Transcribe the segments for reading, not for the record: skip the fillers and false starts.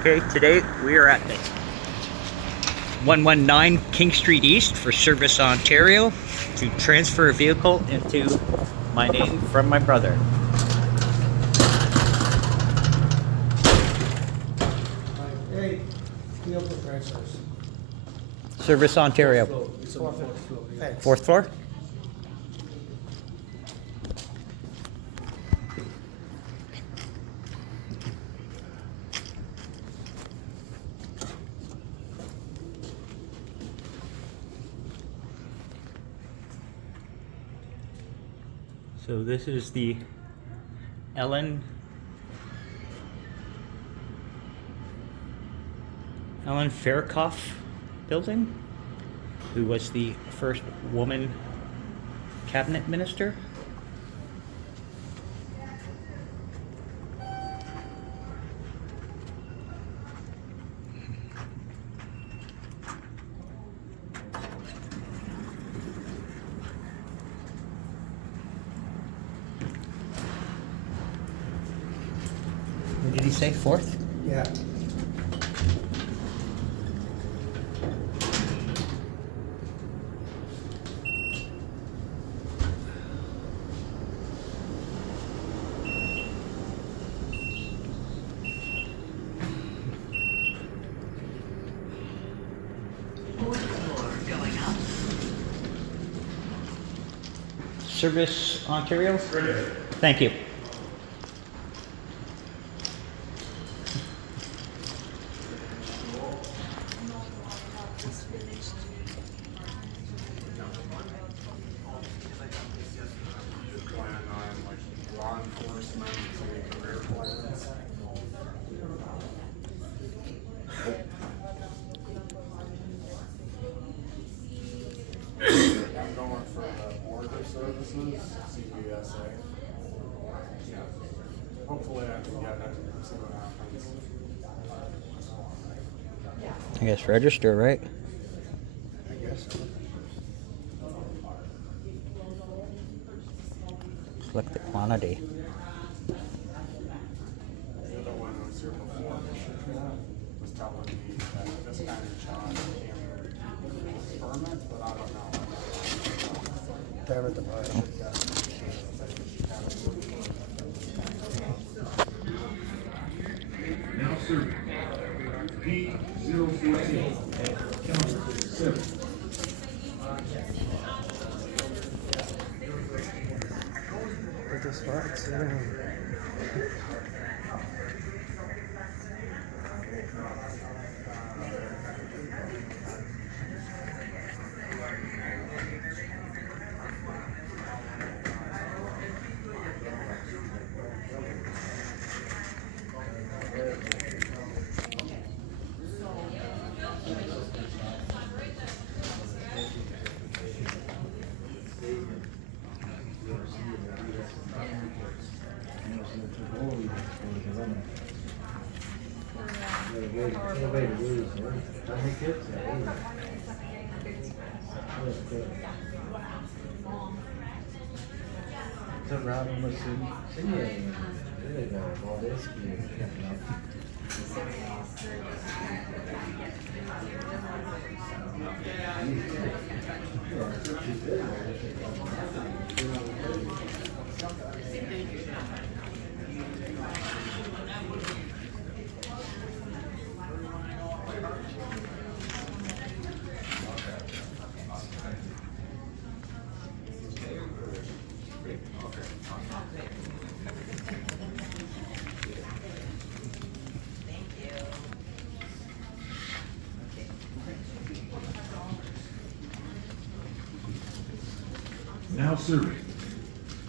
Okay, today we are at the 119 King Street East for Service Ontario to transfer a vehicle into my name from my brother. Hey, deal for transfers. Service Ontario. Thanks. Fourth floor? So this is the Ellen Fairclough building, who was the first woman cabinet minister. What did he say, fourth? Yeah. Service Ontario? Thank you. I'm going for the border services, CBSA. Yeah. Hopefully I can get it, see what happens. I guess register, right? I guess so. Select the quantity. The other one who was here before was telling me that this kind of job can't permit, but I don't know. Down at the bottom. Now serving P014, counter 7. With the spots, yeah. Now serving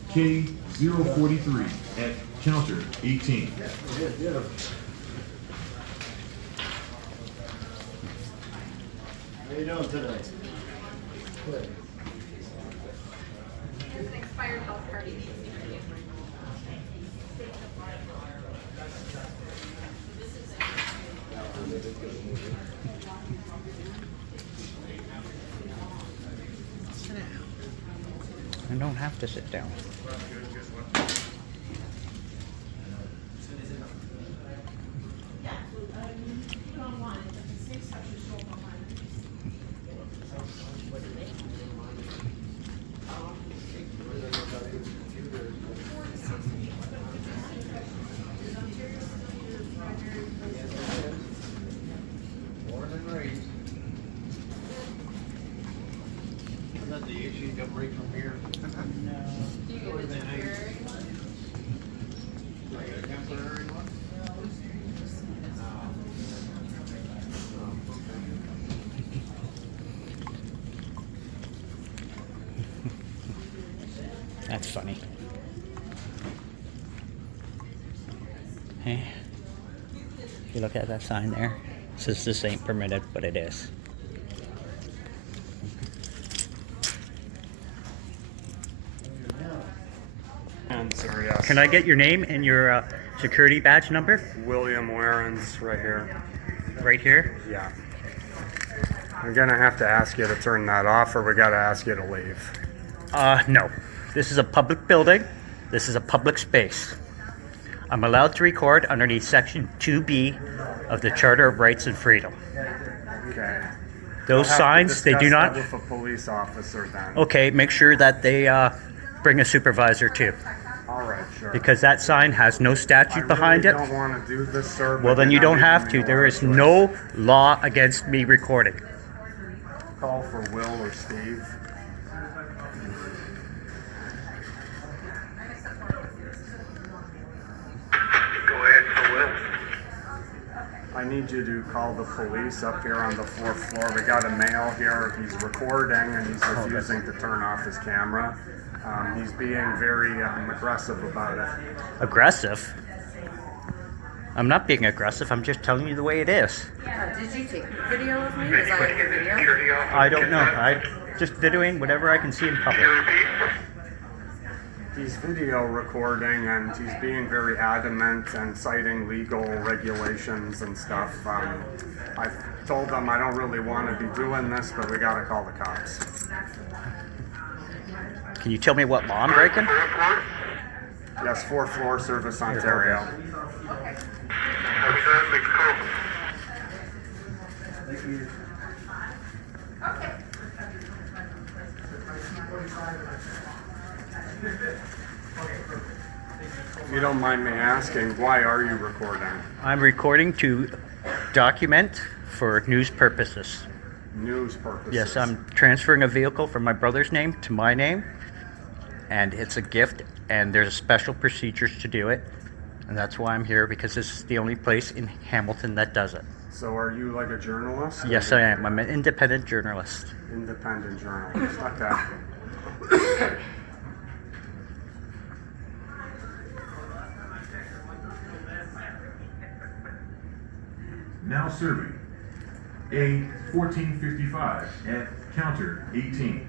K043 at counter 18. How you doing today? Good. There's an expired health card you need to see for you. I don't have to sit down. That's funny. Hey, if you look at that sign there, it says this ain't permitted, but it is. Answer, yes. Can I get your name and your security badge number? William Warren's right here. Right here? Yeah. I'm gonna have to ask you to turn that off, or we gotta ask you to leave. No. This is a public building. This is a public space. I'm allowed to record underneath Section 2B of the Charter of Rights and Freedom. Okay. Those We'll have to signs, they do discuss not... that with a police officer then. Okay, make sure that they bring a supervisor too, All right, sure. because that sign has no statute behind I it. really don't want to do this, sir. Well, but then you you're don't not have giving to. me a There lot is of no choice. law against me recording. Call for Will or Steve. Go ahead for Will. I need you to call the police up here on the 4th floor. We got a male here. He's recording and he's refusing to turn off his camera. He's being very aggressive about it. Aggressive? I'm not being aggressive. I'm just telling you the way it is. Did you take video of me? Was I in your video? Security officer. I don't know. I'm just videoing whatever I can see in public. Can you repeat? He's video recording and he's being very adamant and citing legal regulations and stuff. I told him I don't really want to be doing this, but we gotta call the cops. Can you tell me what law I'm breaking? Fourth floor? Yes, 4th floor, Service, Ontario. Have you done make a call? If you don't mind me asking, why are you recording? I'm recording to document for news purposes. News purposes. Yes, I'm transferring a vehicle from my brother's name to my name, and it's a gift, and there's special procedures to do it, and that's why I'm here, because this is the only place in Hamilton that does it. So are you like a journalist? Yes, I am. I'm an independent journalist. Independent journalist. Okay. Now serving. A 1455 at counter 18.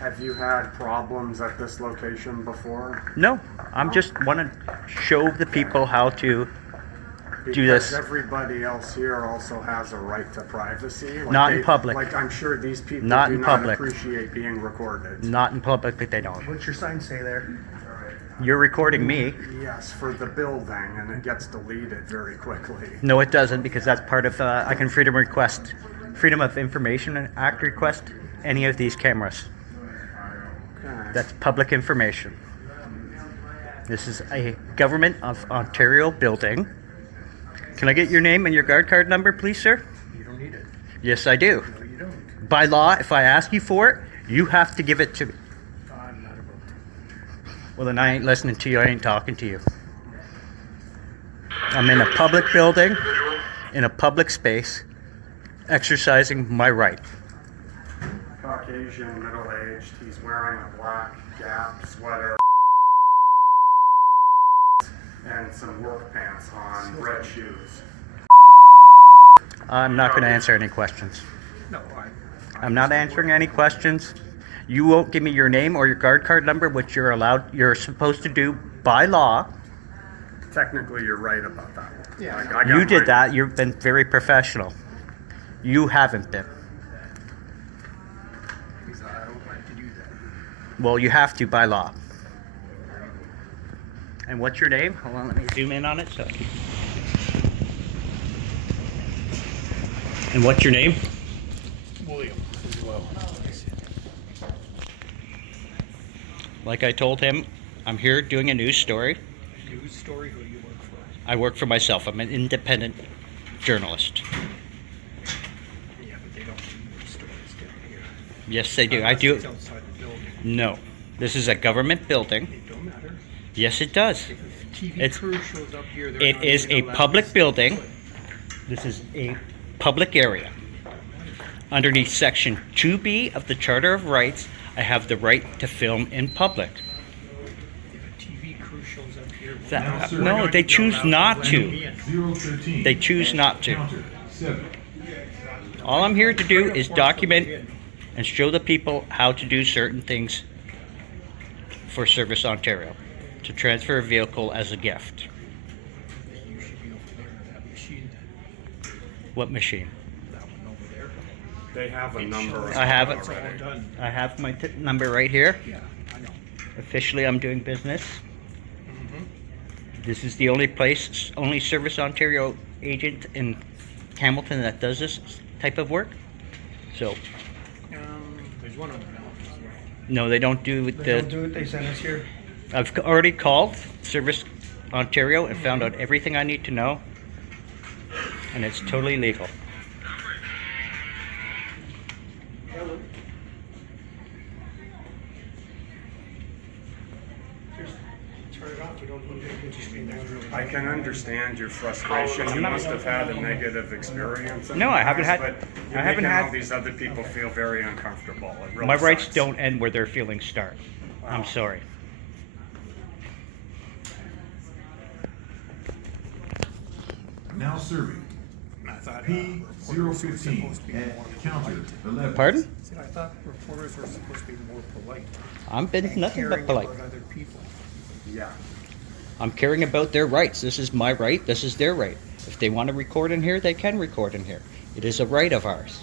Have you had problems at this location before? No, I'm just want to show the people how to do Because this. everybody else here also has a right to privacy. Like Not in public. Like I'm sure these people Not do in not public. appreciate being recorded. Not in public, but they don't. What's your sign say there? You're recording me. Yes, for the building, and it gets deleted very quickly. No, it doesn't, because that's part of I can Freedom of Information Act request any of these cameras. Okay. That's public information. This is a Government of Ontario building. Can I get your name and your guard card number, please, sir? You don't need it. Yes, I do. No, you don't. By law, if I ask you for it, you have to give it to me. I'm not about to. Well, then I ain't listening to you. I ain't talking to you. I'm in a public building, in a public space, exercising my right. Caucasian, middle-aged. He's wearing a black Gap sweater and some work pants on, red shoes. I'm not going to answer any questions. No, I'm not answering any questions. You won't give me your name or your guard card number, which you're supposed to do by law. Technically, you're right about that. Yeah. I got You did my- that. You've been very professional. You haven't been. because I don't like to do that. Well, you have to by law. And what's your name? Hold on, let me zoom in on it. And what's your name? William as well. Like I told him, I'm here doing a news story. News story, who do you work for? I work for myself. I'm an independent journalist. Yeah, but they don't do news stories down here. Yes, they do. I Unless do. It's outside the building. No. This is a government building. It don't matter. Yes, it does. If a TV It's- crew shows up here, they're It not is even a allowed public to building. do it. This is a public area. Underneath Section 2B of the Charter of Rights, I have the right to film in public. If a TV crew shows up here, That- sir. no, they choose not to. 013. They choose not to. Counter 7. All I'm here to do is document and show the people how to do certain things for Service Ontario, to transfer a vehicle as a gift. you should be over there, that machine, What machine? that one over there. They have a number. I have it. It's all done. I have my number right here. Yeah, I know. Officially, I'm doing business. This is the only place, only Service Ontario agent in Hamilton that does this type of work. So, There's one of them now. no, they don't do They the. don't do it, they send us here. I've already called Service Ontario and found out everything I need to know, and it's totally legal. Turn it off, we don't need to. I can understand your frustration. You must have had a negative experience. in No, the I haven't past, had- But I you're haven't making had- all these other people feel very uncomfortable. It really My rights sucks. don't end where their feelings start. I'm Wow. sorry. Now serving. I thought P015 supposed to be more at counter polite. 11. Pardon? I thought reporters were supposed to be more polite. I'm been and nothing caring but polite. about other people. Yeah. I'm caring about their rights. This is my right. This is their right. If they want to record in here, they can record in here. It is a right of ours.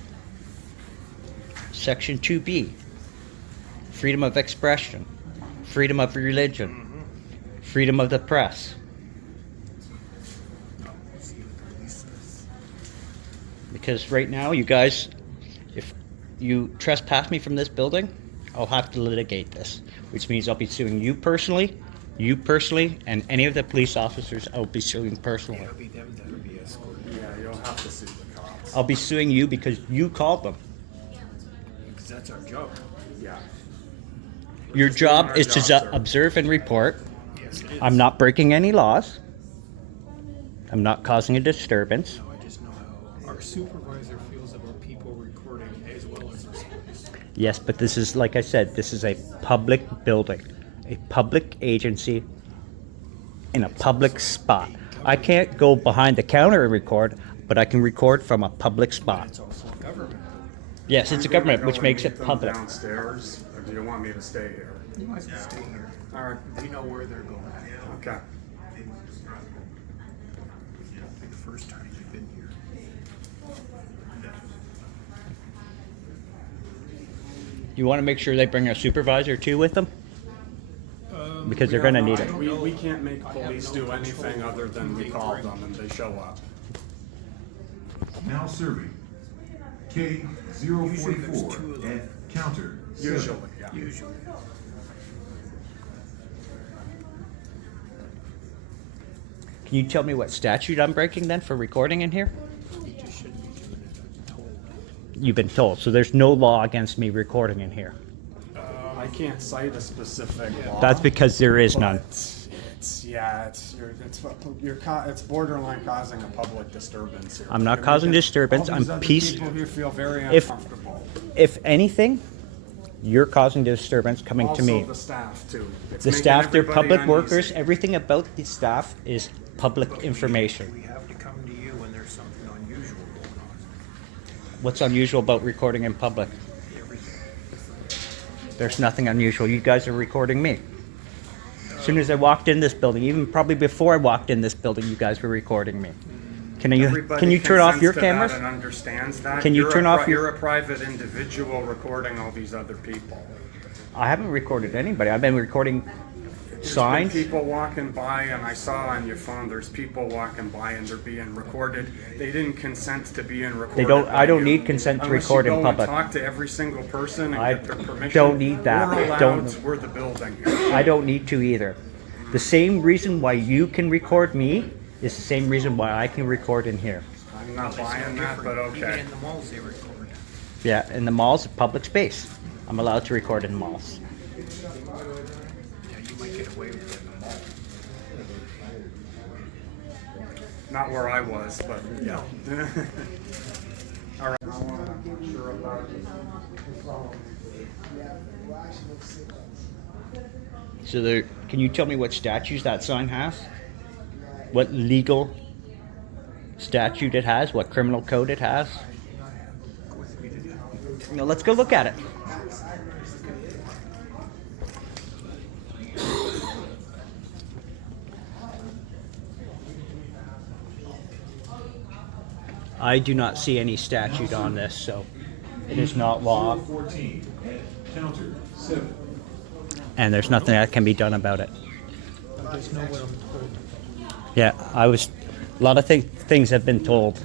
Section 2B. Freedom of expression. Freedom of religion. Freedom of the press. See what the police says. Because right now, you guys, if you trespass me from this building, I'll have to litigate this. Which means I'll be suing you personally, and any of the police officers I'll be suing personally. It'll be them that'll be escorted. Yeah, you'll have to see the cops. I'll be suing you because you called them. Because that's our job. Yeah. Your just doing job our is to job, sir. observe and report. Yes, it is. I'm not breaking any laws. I'm not causing a disturbance. No, I just know how our supervisor feels about people recording as well as this place. Yes, but this is, like I said, this is a public building, a public agency in a public spot. I can't go behind the counter and record, but I can record from a public spot. It's also a government. Yes, it's a I'm gonna government, go which and makes meet it them public. Downstairs, or do you want me to stay here? You might as well stay here. All right. They know where they're going. Okay. The first time they've been here. You want to make sure they bring a supervisor too with them? Because they're gonna need it. We can't make police do anything other than we call them and they show up. Now serving. K044 at counter 7. Usually, yeah. Usually. Can you tell me what statute I'm breaking then for recording in here? You just shouldn't be doing it, I'm told. You've been told, so there's no law against me recording in here. I can't cite a specific law. That's because there is none. but it's borderline causing a public disturbance here. I'm not You're causing making disturbance, all these I'm other peace- People here feel very If- uncomfortable. If anything, you're causing disturbance coming to me. Also the staff too. It's The making staff, they're everybody public uneasy. workers, everything about the staff is public information. We have to come to you when there's something unusual going on. What's unusual about recording in public? Everything. There's nothing unusual. You guys are recording me. As soon as I walked in this building, even probably before I walked in this building, you guys were recording me. Can you Everybody turn off consents your to cameras? that and understands that. Can you You're turn off your- You're a private individual recording all these other people. I haven't recorded anybody. I've been recording There's signs. been people walking by, and I saw on your phone. There's people walking by, and they're being recorded. They didn't consent to being recorded. They don't. by I don't you. need consent to Unless record you in go public. And talk to every single person and I get their permission. don't need that. We're allowed. Don't- We're the building. I don't need to either. The same reason why you can record me is the same reason why I can record in here. I'm not buying that, but Even okay. in the malls they record. Yeah, in the malls, public space. I'm allowed to record in malls. Yeah, you might get away with it in the mall. Not where I was, but yeah. All right. I'm not sure about it. So there, can you tell me what statutes that sign has? What legal statute it has? What criminal code it has? No, let's go look at it. I do not see any statute on this, so it is not law, 14 at counter 7. and there's nothing that can be done about it. I just know what I'm told. Yeah, a lot of things have been told.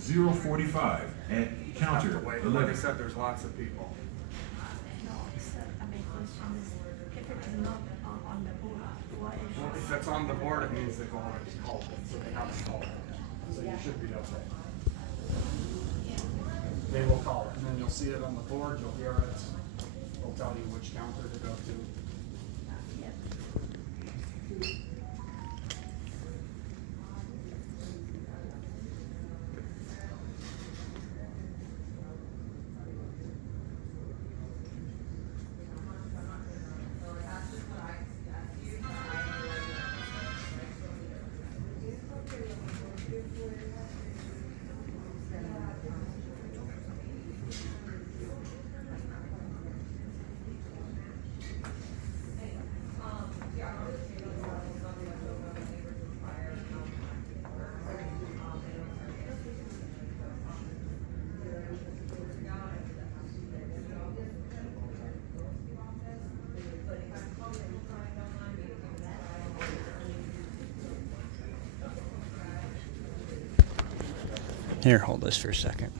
Zero 45 at counter Like I 11. said, there's lots of people. No, sir, my question is, if it is not on the board, why is Well, it? if it's on the board, it means they've already called it, so they haven't called it. So you should be okay. They will call it, and then you'll see it on the board, you'll hear it. It'll tell you which counter to go to. Here, hold this for a second.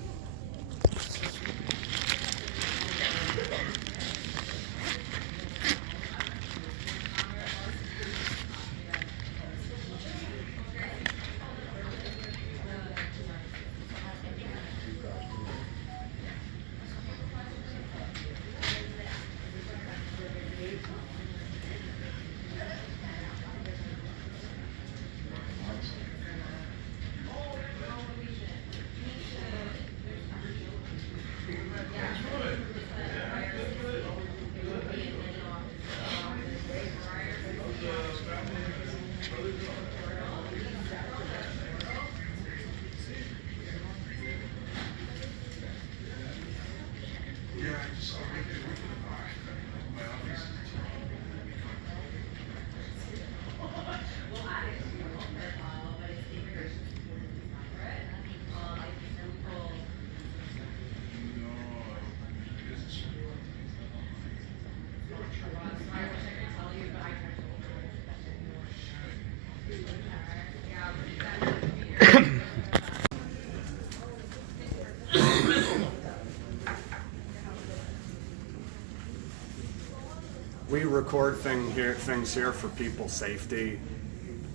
we record things here for people's safety,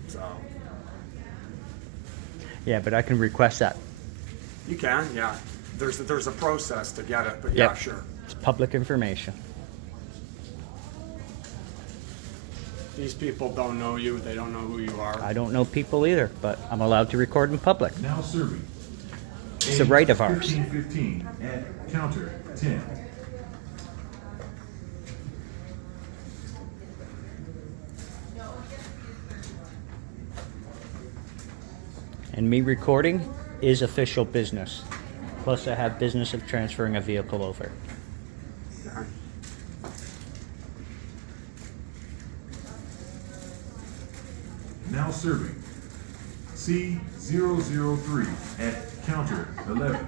so. Yeah, but I can request that. You can, yeah. There's a process to get it, but yeah, Yep. sure. It's public information. These people don't know you, they don't know who you are. I don't know people either, but I'm allowed to record in public. Now serving. It's a right of ours. 1515 at counter 10. And me recording is official business. Plus I have business of transferring a vehicle over. Okay. Now serving. C003 at counter 11.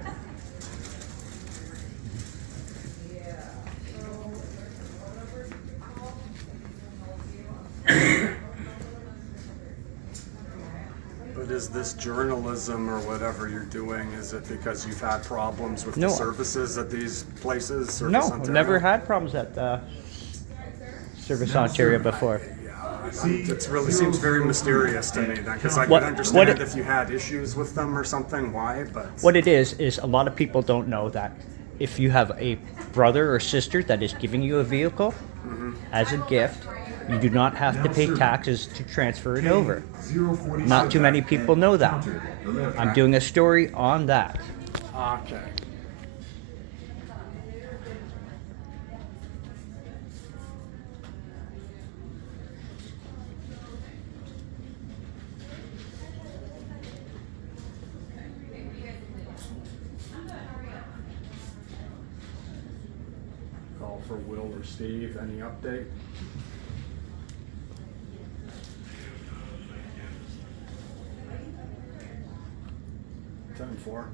But is this journalism or whatever you're doing, is it because you've had problems with No. the services at these places? No, Service I've Ontario? never had problems at Service Ontario before. It really seems very mysterious to me then, because I What- could understand what it- if you had issues with them or something, why, but. What it is a lot of people don't know that if you have a brother or sister that is giving you a vehicle as a gift, you do not have to pay taxes to transfer it over. Not too many people know that. I'm doing a story on that. Okay. Call for Will or Steve, any update? Ten four.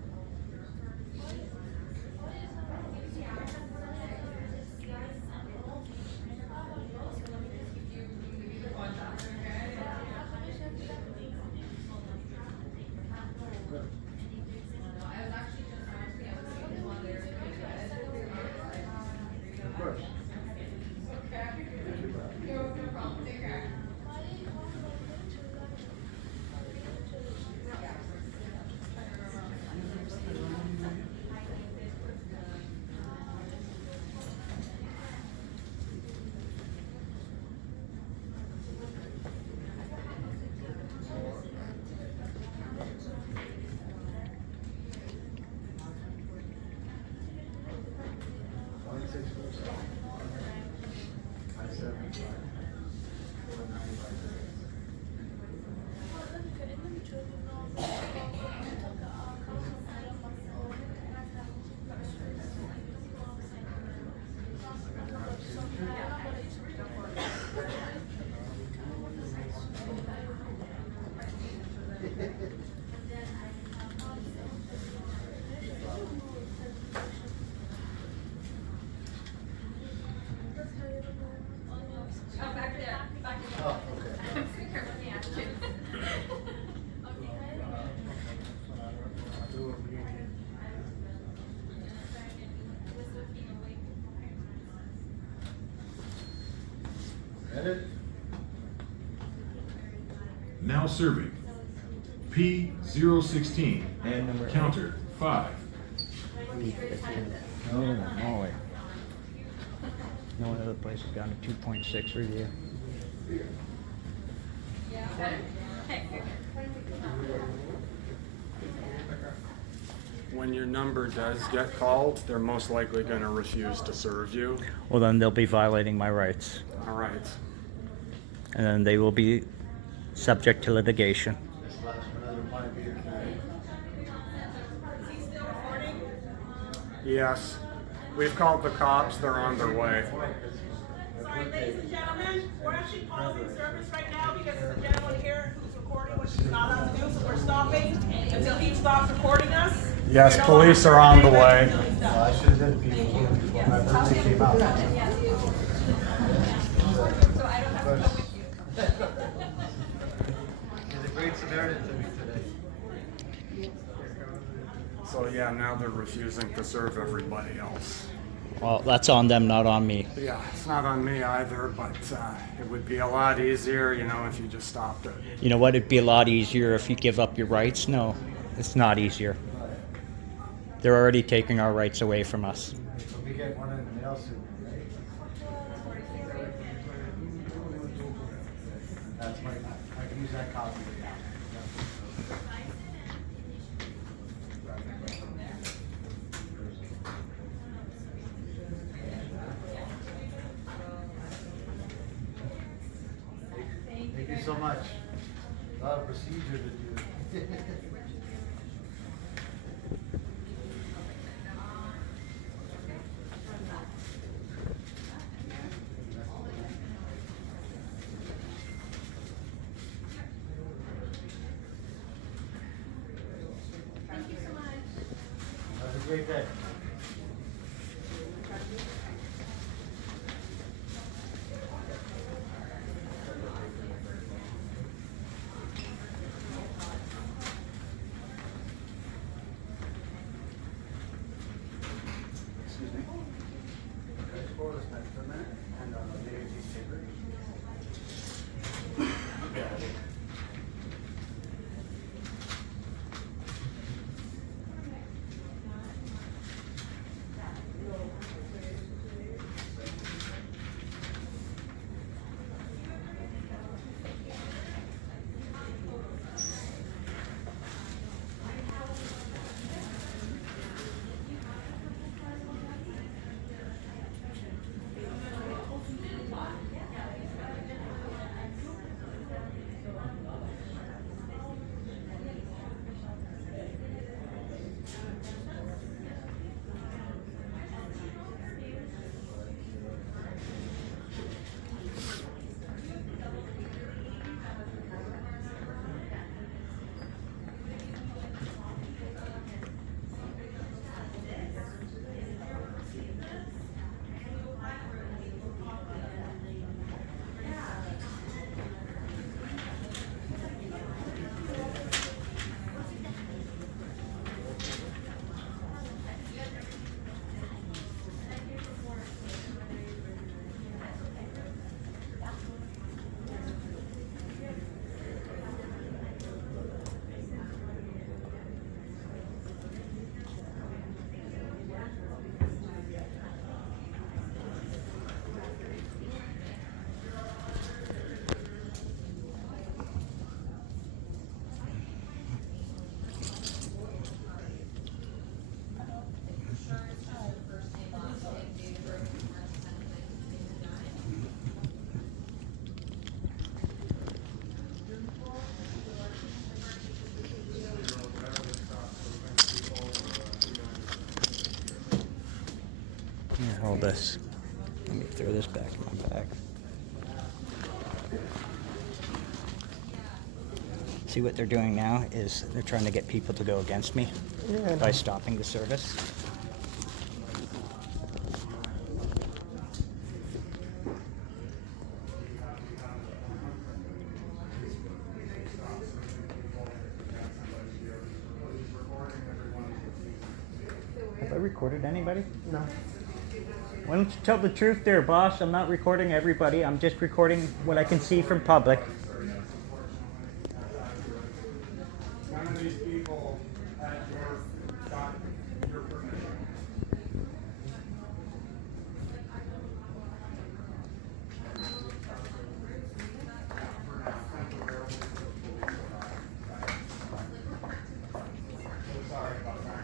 Now serving. P016 at counter 5. No way. No other place has gotten a 2.6 review. When your number does get called, they're most likely going to refuse to serve you. Well, then they'll be violating my rights. All right. And then they will be subject to litigation. Yes. We've called the cops. They're on their way. Sorry, ladies and gentlemen, we're actually pausing service right now because there's a gentleman here who's recording what she's not allowed to do, so we're stopping until he stops recording us. Yes, police are on the way. I should have done people before my birthday came out. So I don't have to go with you. He's a great Samaritan to me today. So yeah, now they're refusing to serve everybody else. Well, that's on them, not on me. Yeah, it's not on me either, but it would be a lot easier, you know, if you just stopped it. You know what? It'd be a lot easier if you give up your rights. No, it's not easier. They're already taking our rights away from us. So we get one in the mail soon, right? That's my, I can use that copy. Thank you so much. A lot of procedure to do. Thank you so much. Have a great day. Excuse me. Can I score this next for a minute? And on the Davies paper. Here, hold this. Let me throw this back in my bag. See what they're doing now is they're trying to get people to go against me by stopping the service. Have I recorded anybody? No. Why don't you tell the truth there, boss? I'm not recording everybody. I'm just recording what I can see from public. None of these people had got your permission. Sorry about that.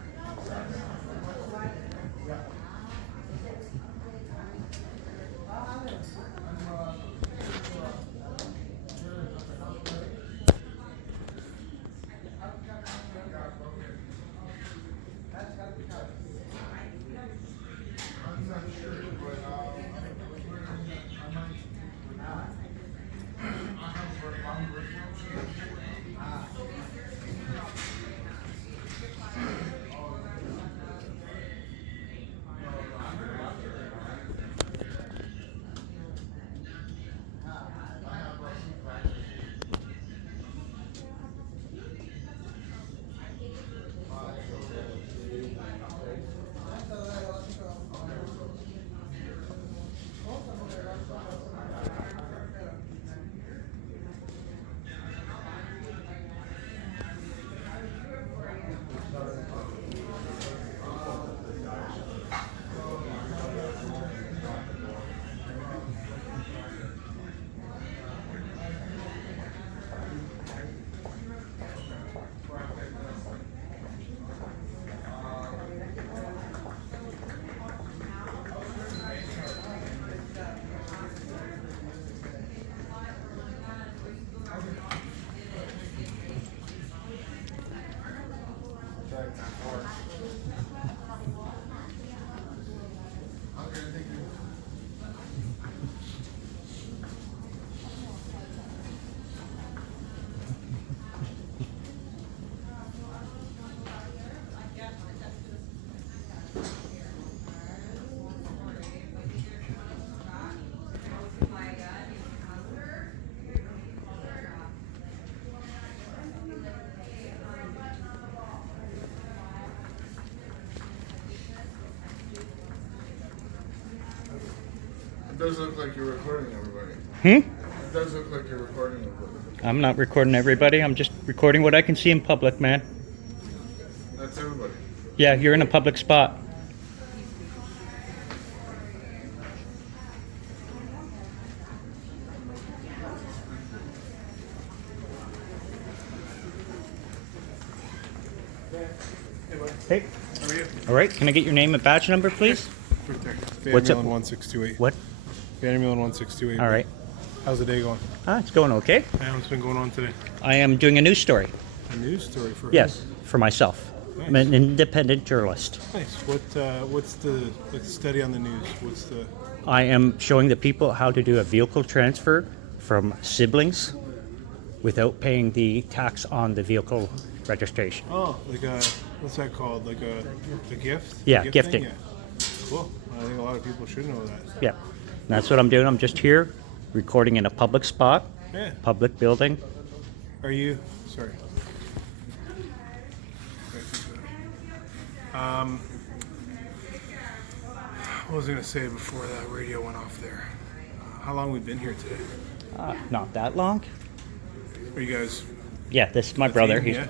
does look like you're recording everybody. Hmm? It does look like you're recording everybody. I'm not recording everybody. I'm just recording what I can see in public, man. That's everybody. Yeah, you're in a public spot. Hey. How are you? All right. Can I get your name and badge number, please? Right there. What's up? Vadermeulen 1628. What? Vadermeulen 1628. All right. How's the day going? It's going okay. And what's been going on today? I am doing a news story. A news story for Yes, for myself. I'm Nice. an independent journalist. Nice. What's the study on the news? What's the I am showing the people how to do a vehicle transfer from siblings without paying the tax on the vehicle registration. like a what's that called? Like a gift? Yeah, Gift gifting. thing? Yeah. Cool. I think a lot of people should know that. Yeah, that's what I'm doing. I'm just here recording in a public spot, Yeah. public building. Are you sorry? What was I gonna say before that radio went off there? How long we been here today? Not that long. Are you guys? Yeah, this is my a brother. team? He's Yeah.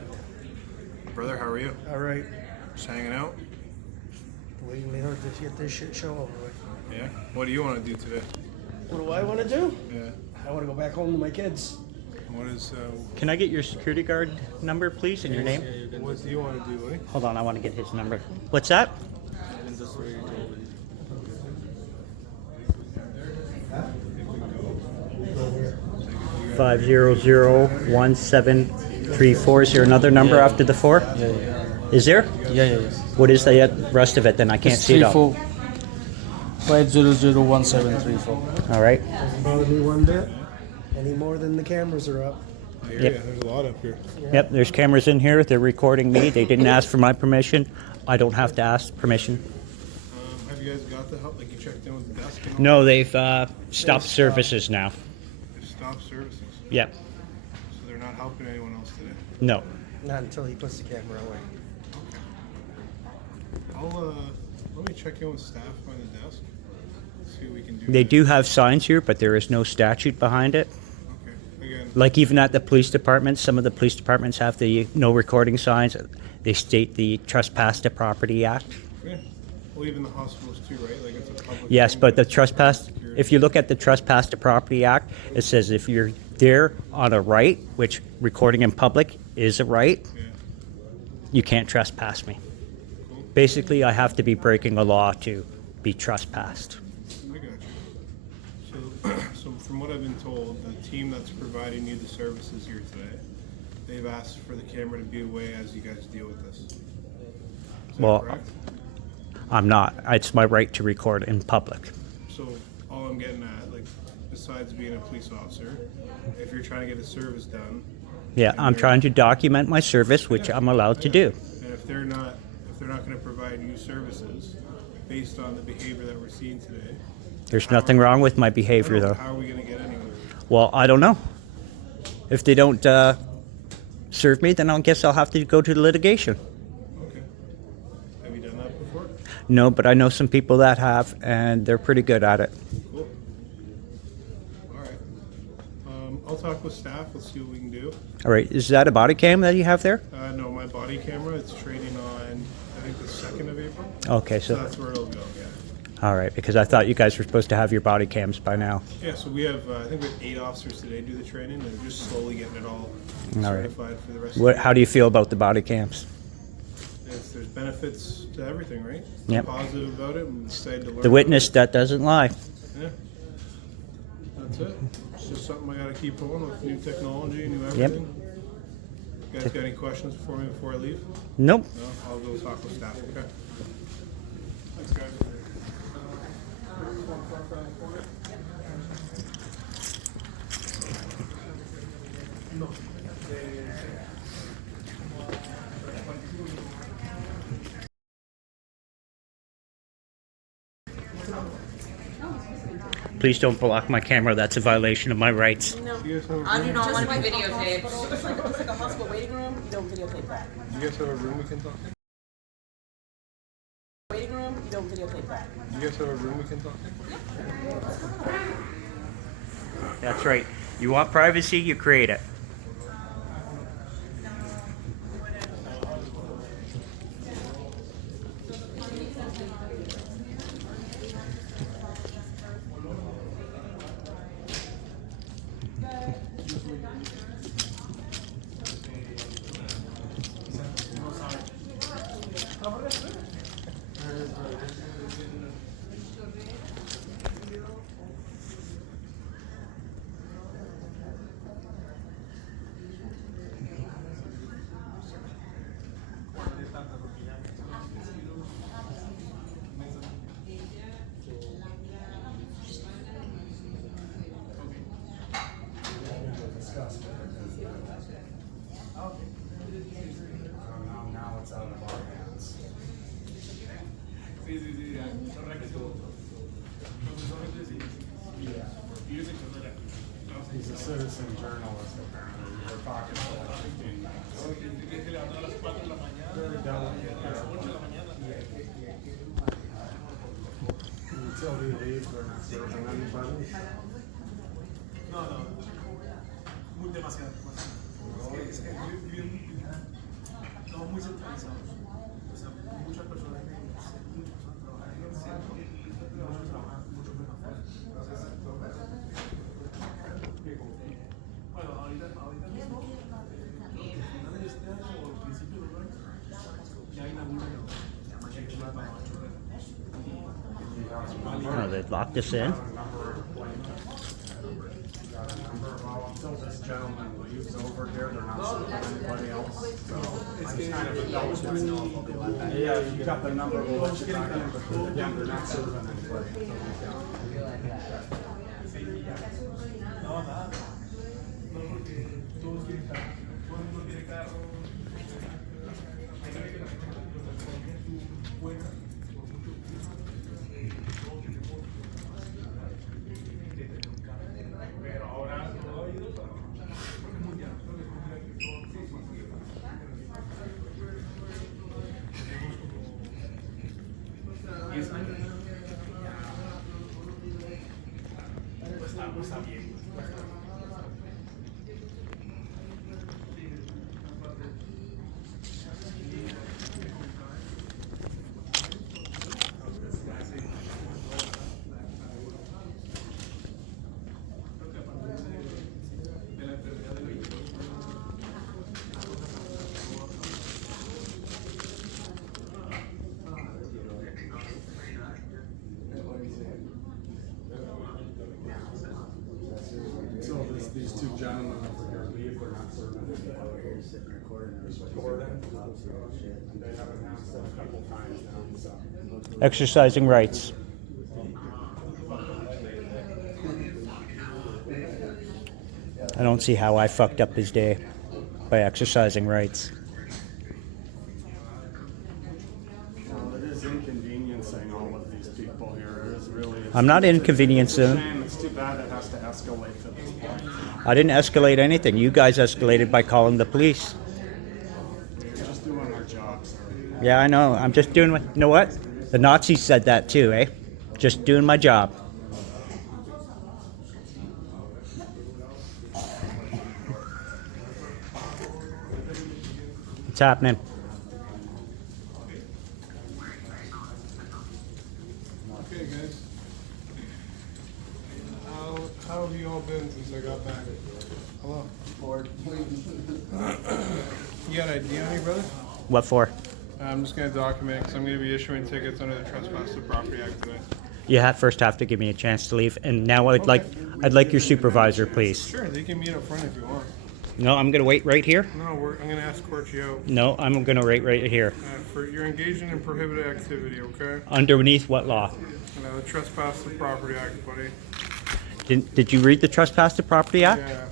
Brother, how are you? All right. Just hanging out. Waiting later to get this shit show over with. Yeah. What do you want to do today? What do I want to do? Yeah. I want to go back home to my kids. What is? Can I get your security guard number, please, and your name? What do you want to do, buddy? Hold on, I want to get his number. What's that? 5001734. Is there another number after the 4? Yeah. Is there? Yeah. What is the rest of it? Then I can't see it all. 5001734. All right. Doesn't bother me one bit. Any more than the cameras are up. I hear Yep. ya. There's a lot up here. Yep, there's cameras in here. They're recording me. They didn't ask for my permission. I don't have to ask permission. Have you guys got the help? Like you checked in with the desk? And all No, they've stopped services now. that? They've stopped services, Yep. so they're not helping anyone else today. No. Not until he puts the camera away. Let me check in with staff on the desk. See what we can do. They do have signs here, but there is no statute behind it. Okay. Again, Like even at the police department, some of the police departments have the no recording signs. They state the Trespass to Property Act. yeah. Well, even the hospitals too, right? Like it's a public. Yes, thing, but the trespass, security. if you look at the Trespass to Property Act, it says if you're there on a right, which recording in public is a right, Yeah. you can't trespass me. Cool. Basically, I have to be breaking a law to be trespassed. I got you. So from what I've been told, the team that's providing you the services here today, they've asked for the camera to be away as you guys deal with this. Is that Well, correct? I'm not. It's my right to record in public. So all I'm getting at, like, besides being a police officer, if you're trying to get a service done, Yeah, I'm trying to document my service, which I'm allowed to do. and if they're not going to provide you services based on the behavior that we're seeing today, There's nothing wrong with my behavior, though. how are we going to get anywhere? Well, I don't know. If they don't serve me, then I guess I'll have to go to litigation. Okay. Have you done that before? No, but I know some people that have, and they're pretty good at it. Cool. All right. I'll talk with staff. Let's see what we can do. All right, is that a body cam that you have there? No, my body camera, it's trading on, I think, the 2nd of April. Okay, So so, that's where it'll go, yeah. all right, because I thought you guys were supposed to have your body cams by now. Yeah, so we have, I think we have 8 officers today do the training. They're just slowly getting it all right. certified for the rest What? of How do you feel about the body cams? There's benefits to everything, right? Yep. Positive about it. I'm excited to learn. The witness about that doesn't lie. it. Yeah. That's it. It's just something I got to keep going with new technology, new everything. You guys got any questions for me before I leave? Nope. No? I'll go talk with staff, okay? Thanks, guys. Please don't block my camera. That's a violation of my rights. Do you guys have a I do room? not want to be videotaped. It's like a hospital waiting room, you don't videotape that. Do you guys have a room we can talk in? Waiting room, room, you don't videotape that. You guys have a room we can talk to? That's right. You want privacy, you create it. Now it's out of our hands. He's a citizen journalist, apparently. We're talking for like 15 minutes. Very delicate. Until he leaves, we're not serving anybody. No. Muy demasiado. Es que estamos muy centralizados. O sea, muchas personas trabajan en el centro y muchos trabajan mucho menos afuera. Bueno, ahorita mismo, final de este año o principio del año, ya inaugura la maquinaria para Oh, they locked us in? Until this gentleman leaves over here, they're not serving anybody else. So it's kind of a double check. Yeah, you got the number, we'll let you back in, but again, they're not serving anybody until we go. No, nada. No, porque todos quieren carro. Todo el mundo quiere carro. Pero ahora todo ha ido para porque es mundial. Tenemos como 10 años. Pues está bien. So these two gentlemen over here leave, they're not serving anybody. Recording. And they have announced that a couple times now, so. Exercising rights. I don't see how I fucked up his day by exercising rights. Well, it is inconveniencing all of these people here. It is really. I'm not inconveniencing them. Shame. It's too bad it has to escalate to this point. I didn't escalate anything. You guys escalated by calling the police. We're just doing our jobs. Sir. Yeah, I know. I'm just doing what. You know what? The Nazis said that too, eh? Just doing my job. What's happening? Okay, guys. How have you all been since I got back? Hello. Bored. You got ID on me, brother? What for? I'm just gonna document because I'm gonna be issuing tickets under the Trespass to Property Act today. You first have to give me a chance to leave, and now I'd like your supervisor, please. Sure, they can meet up front if you want. No, I'm gonna wait right here. No, I'm gonna escort you out. No, I'm gonna wait right here. You're engaging in prohibited activity, okay? Underneath what law? The Trespass to Property Act, buddy. Did you read the Trespass to Property Act? Yeah.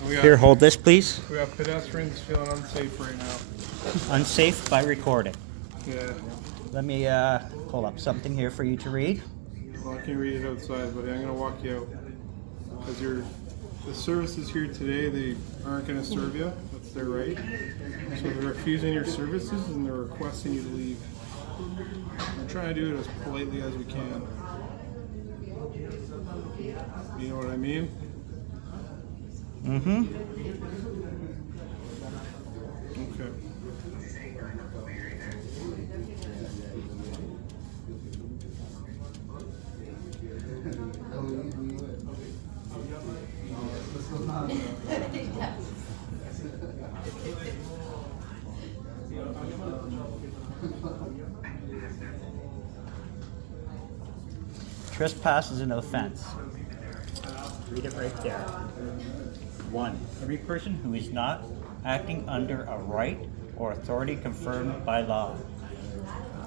And we got, Here, hold this, please. We got pedestrians feeling unsafe right now. Unsafe by recording. Yeah. Let me pull up something here for you to read. Well, I can read it outside, buddy. I'm gonna walk you out because the services here today, they aren't gonna serve you. That's their right. So they're refusing your services and they're requesting you to leave. We're trying to do it as politely as we can. You know what I mean? Mm-hmm. Okay. Trespass is an offense. Read it right there. 1. Every person who is not acting under a right or authority confirmed by law.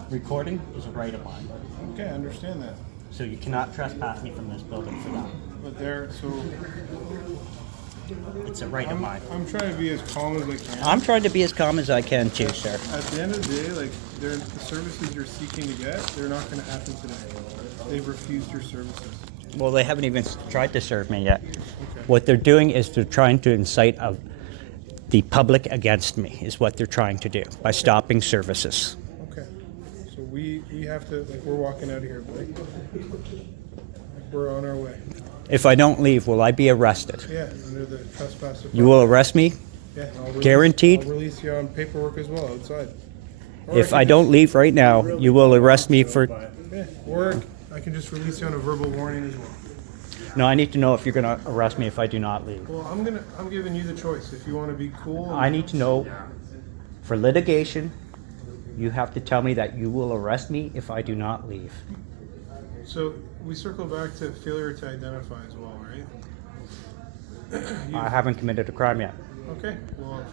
Recording is a right of mine. Okay, I understand that. So you cannot trespass me from this building for that. But there, so It's a right of mine. I'm trying to be as calm as I can. I'm trying to be as calm as I can too, sir. At the end of the day, like, the services you're seeking to get, they're not going to happen today. They've refused your services. Well, they haven't even tried to serve me yet. What they're doing is they're trying to incite the public against me, is what they're trying to do by stopping services. Okay. So we have to, like, we're walking out of here, Blake. We're on our way. If I don't leave, will I be arrested? Yeah, under the trespass. You will arrest me? Yeah. Guaranteed? I'll release you on paperwork as well outside. If I don't leave right now, you will arrest me for... Yeah, or I can just release you on a verbal warning as well. No, I need to know if you're going to arrest me if I do not leave. Well, I'm giving you the choice. If you want to be cool. I need to know, for litigation, you have to tell me that you will arrest me if I do not leave. So we circle back to failure to identify as well, right? I haven't committed a crime yet. Okay. Well,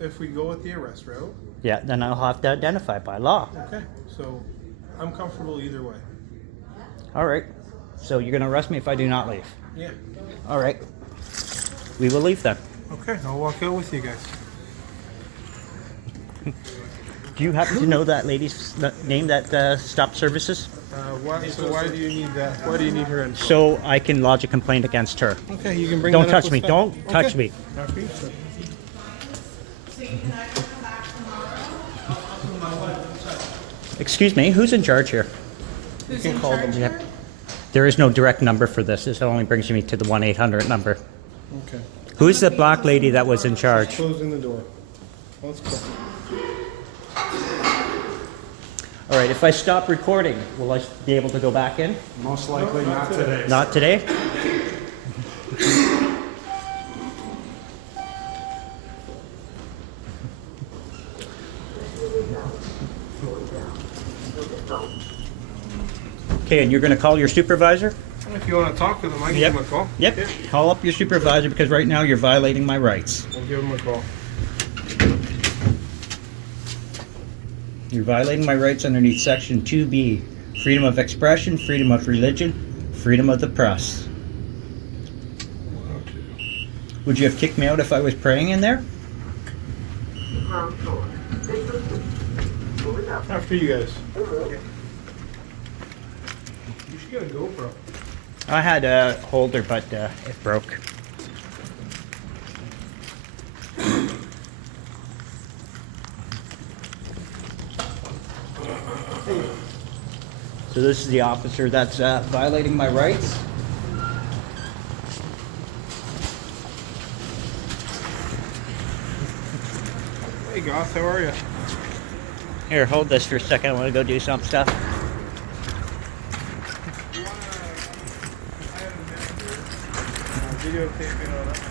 if we go with the arrest route. Yeah, then I'll have to identify by law. Okay. So I'm comfortable either way. All right. So you're going to arrest me if I do not leave? Yeah. All right. We will leave then. Okay. I'll walk out with you guys. Do you happen to know that lady's name that stopped services? Why do you need that? Why do you need her info? So I can lodge a complaint against her. Okay, you can bring Don't that up touch with me. Steph. Don't touch me. After you, sir. Excuse me, who's in charge here? You can call them. Yep. There is no direct number for this. This only brings me to the 1-800 number. Okay. Who's the black lady that was in charge? Closing the door. Let's go. All right, if I stop recording, will I be able to go back in? Most likely not today. Not today? Okay, and you're going to call your supervisor? If you want to talk to them, I can give them a call. Yep. Call up your supervisor because right now you're violating my rights. We'll give them a call. You're violating my rights underneath Section 2B. Freedom of expression, freedom of religion, freedom of the press. Would you have kicked me out if I was praying in there? After you guys. You should get a GoPro. I had a holder, but it broke. So this is the officer that's violating my rights. Hey, Goss, how are you? Here, hold this for a second. I want to go do some stuff. Videotaping all that.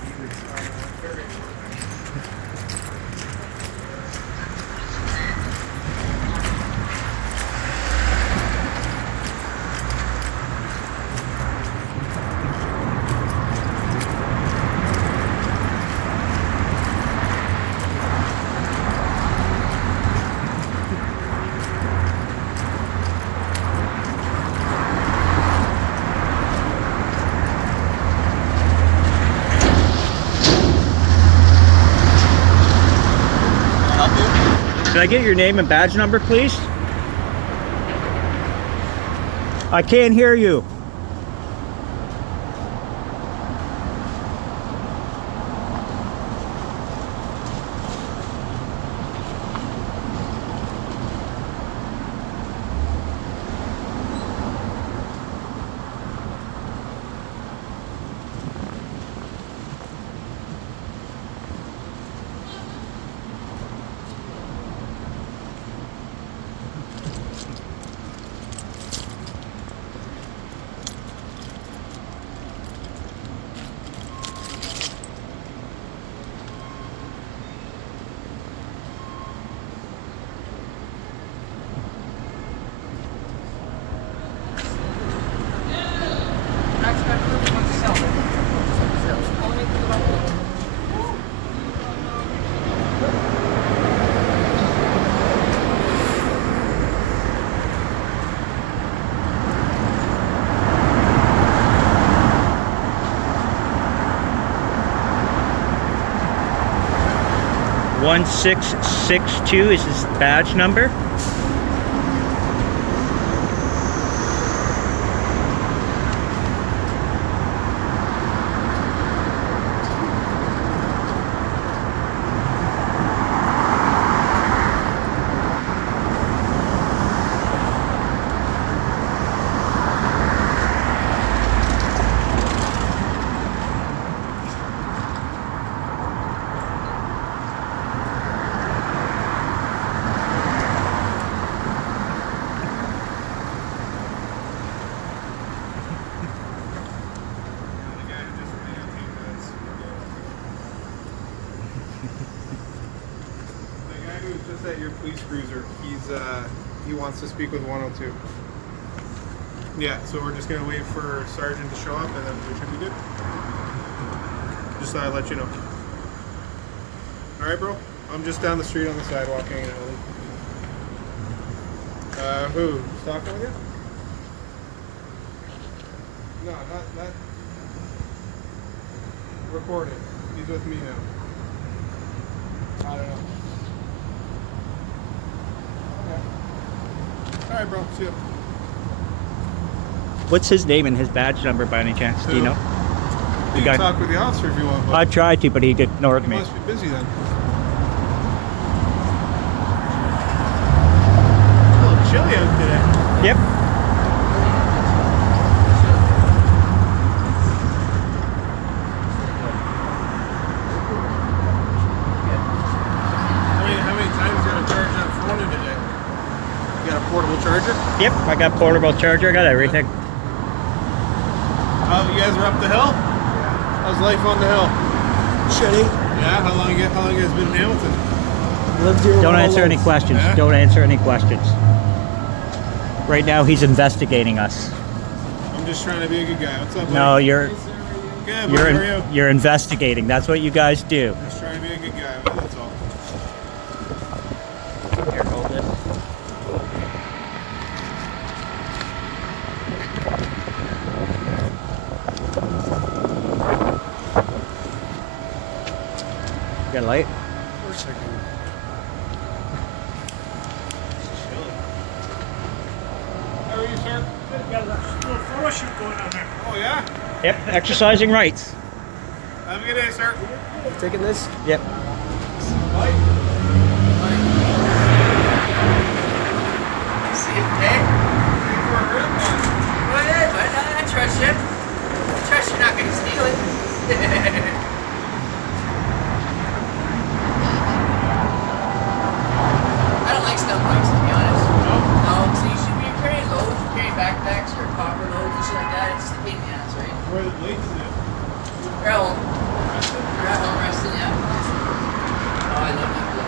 Can I get your name and badge number, please? I can't hear you. 1662 is his badge number. At your police cruiser, he wants to speak with 102. Yeah, so we're just gonna wait for Sergeant to show up, and then we should be good. Just thought I'd let you know. All right, bro. I'm just down the street on the sidewalk hanging out with him. Who? He's talking with you? No, not recording. He's with me now. I don't know. All right, bro. See ya. What's his name and his badge number by any chance? Do you know? You can talk with the officer if you want. But I tried to, but he ignored he me. must be busy then. A little chilly out today. Yep. How many times you got to charge that phone in today? You got a portable charger? Yep, I got portable charger, I got everything. Oh, you guys are up the hill? How's life on the hill? Shitty. Yeah, how long you guys been in Hamilton? Lived here Don't all answer any life. questions. Yeah? Don't answer any questions. Right now, he's investigating us. I'm just trying to be a good guy. What's up, buddy? No, you're Good, buddy. How are you? you're investigating. That's what you guys do. Just trying to be a good guy, man. That's all. Here, hold this. You got a light? Of course I can. How are you, sir? Got a little photo shoot going on there. Oh, yeah? Yep, exercising rights. Have a good day, sir. Taking this? Yep. Bye. See it, okay? Go ahead, bud. I trust you. I trust you're not going to steal it. I don't like stuff bikes, to be honest. No, so you should be carrying loads, you're carrying backpacks or copper loads and shit like that. It's just a pain in the ass, right? Where are the plates at? They're at home. They're at home resting, yeah. Oh, I love that place.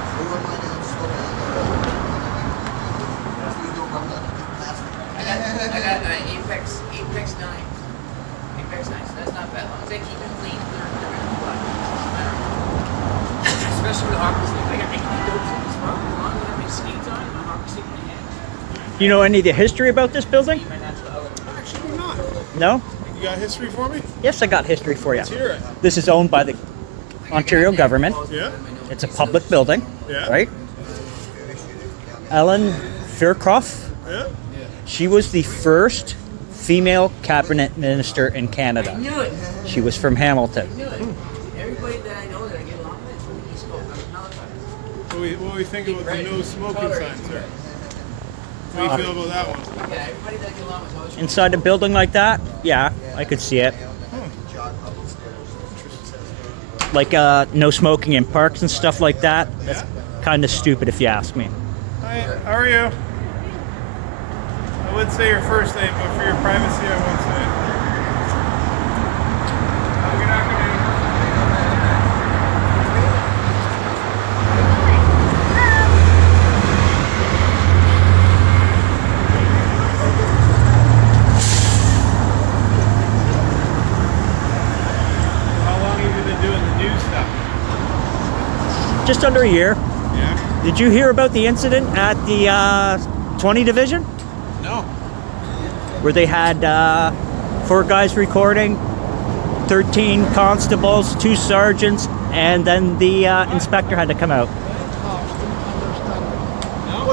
I got Apex 9. Apex 9, so that's not bad. As long as they keep it clean, they're gonna fly. Especially with the hockey stick. I got 80 dopes in this one. As long as I have my skates on and my hockey stick in my hand. You know any of the history about this building? Actually, not. No? You got history for me? Yes, I got history for you. Let's hear it. This is owned by the Ontario government. Yeah? It's a public building, Yeah? right? Ellen Fairclough, Yeah? she was the first female cabinet minister in Canada. I knew it. She was from Hamilton. I knew it. Everybody that I know that I get along with is from the East Coast. I'm from Halifax. What do we think about the no smoking sign, sir? What do you feel about that one? Yeah, everybody that I get along with is always from Inside a building like that, yeah, I could see it. Like no smoking in parks and stuff like that. That's kind of stupid if you ask me. Hi, how are you? I would say your first name, but for your privacy, I won't say it. Have a good afternoon. How long have you been doing the news stuff? Just under a year. Yeah? Did you hear about the incident at the 20 Division? No. Where they had 4 guys recording, 13 constables, 2 sergeants, and then the inspector had to come out.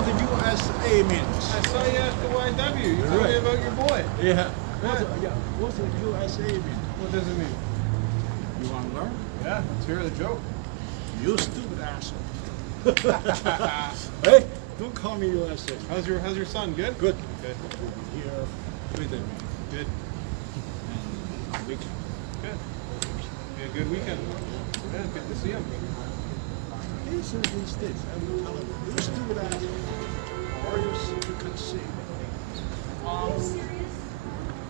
the USA means. I saw you at the YW. You told me about your boy. Yeah. What's the USA mean? What does it mean? You want to learn? Yeah, let's hear the joke. You stupid asshole. Hey, don't call me USA. How's your son? Good? Good. Good. Here with him. Good. And weekend. Good. Be a good weekend. Yeah, good to see him. These are these things. I'm telling you, you stupid asshole. Or you can see.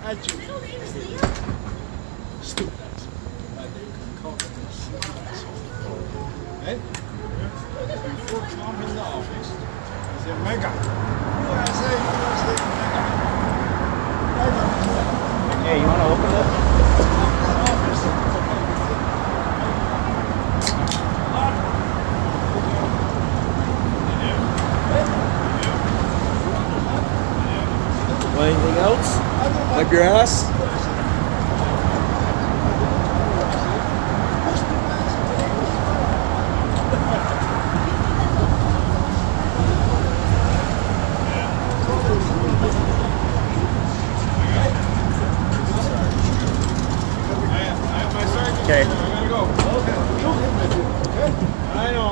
At you. Stupid asshole. And you can call me stupid asshole. Hey? Before Trump in the office, he said, Mega. USA, Mega. Hey, you want to open this? Want anything else? Wipe your ass? Okay. I gotta go. I know.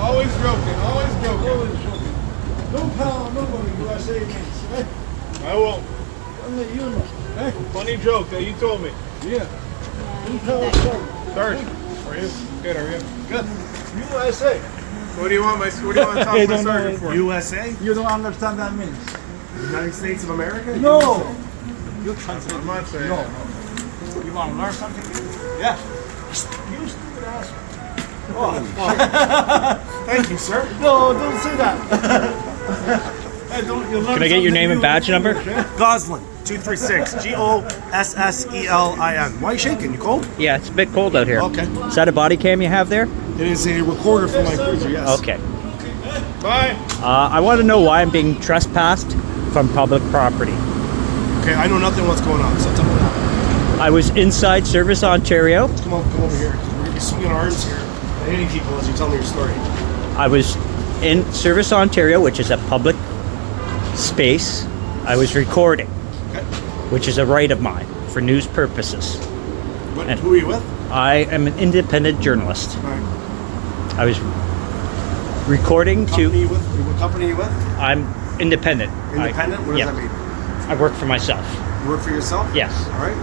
Always joking. Don't tell nobody USA means, right? I won't. Only you know. Hey? Funny joke that you told me. Yeah. Don't tell a story. Sarge, how are you? Good, how are you? Good. USA. What do you want to talk to my sergeant for? USA? You don't understand that means. United States of America? No. You translate. I'm not saying No. that. You want to learn something? Yeah. You stupid asshole. Thank you, sir. No, don't say that. Hey, don't you learn Can I get your something name and new? badge number? Gosselin, 236. Gosselin. Why are you shaking? You cold? Yeah, it's a bit cold out here. Okay. Is that a body cam you have there? It is a recorder for my cruiser, yes. Okay. Bye. I want to know why I'm being trespassed from public property. Okay, I know nothing what's going on, so tell me what happened. I was inside Service Ontario. Come over here. We're going to be swinging arms here and hitting people as you tell me your story. I was in Service Ontario, which is a public space. I was recording, Okay. which is a right of mine for news purposes. Who are you with? I am an independent journalist. All right. I was recording What company are you with? I'm independent. Independent? What does that mean? I work for myself. You work for yourself? Yes. All right.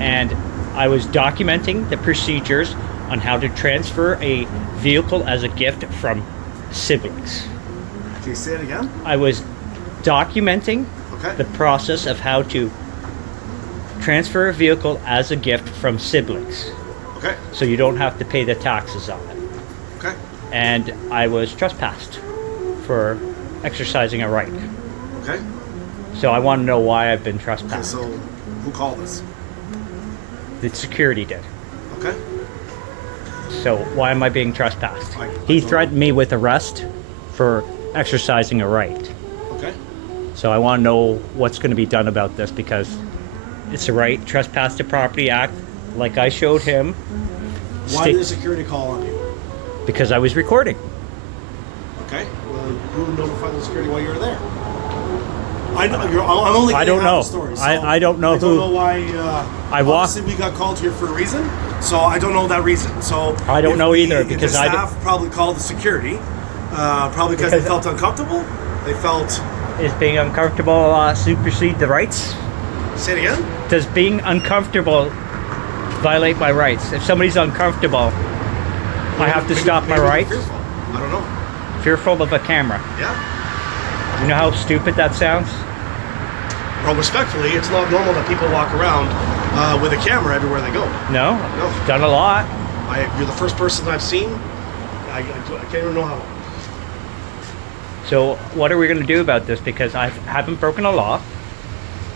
And I was documenting the procedures on how to transfer a vehicle as a gift from siblings. Can you say it again? I was documenting Okay. the process of how to transfer a vehicle as a gift from siblings, Okay. so you don't have to pay the taxes on it. Okay. And I was trespassed for exercising a right. Okay. So I want to know why I've been Okay, trespassed. so who called us? The security did. Okay. So why am I being trespassed? I He don't threatened me with arrest for exercising a right. Okay. So I want to know what's going to be done about this, because it's a right, Trespass to Property Act, like I showed him. Why did the security call on you? Because I was recording. Okay. Well, who notified the security while you were there? I know. I'm only. I don't getting half know. the story, so I don't know I who. don't know why. I walked- Obviously, we got called here for a reason, so I don't know that reason. So I don't if know either, if because the I staff probably called the security, probably because they felt uncomfortable. They felt. Is being uncomfortable supersede the rights? Say it again. Does being uncomfortable violate my rights? If somebody's uncomfortable, I have to stop my maybe they're rights? fearful. I don't know. Fearful of a camera. Yeah. You know how stupid that sounds? Well, respectfully, it's not normal that people walk around with a camera everywhere they go. No? No. Done a lot. You're the first person I've seen. I can't even know how. So what are we going to do about this? Because I haven't broken a law.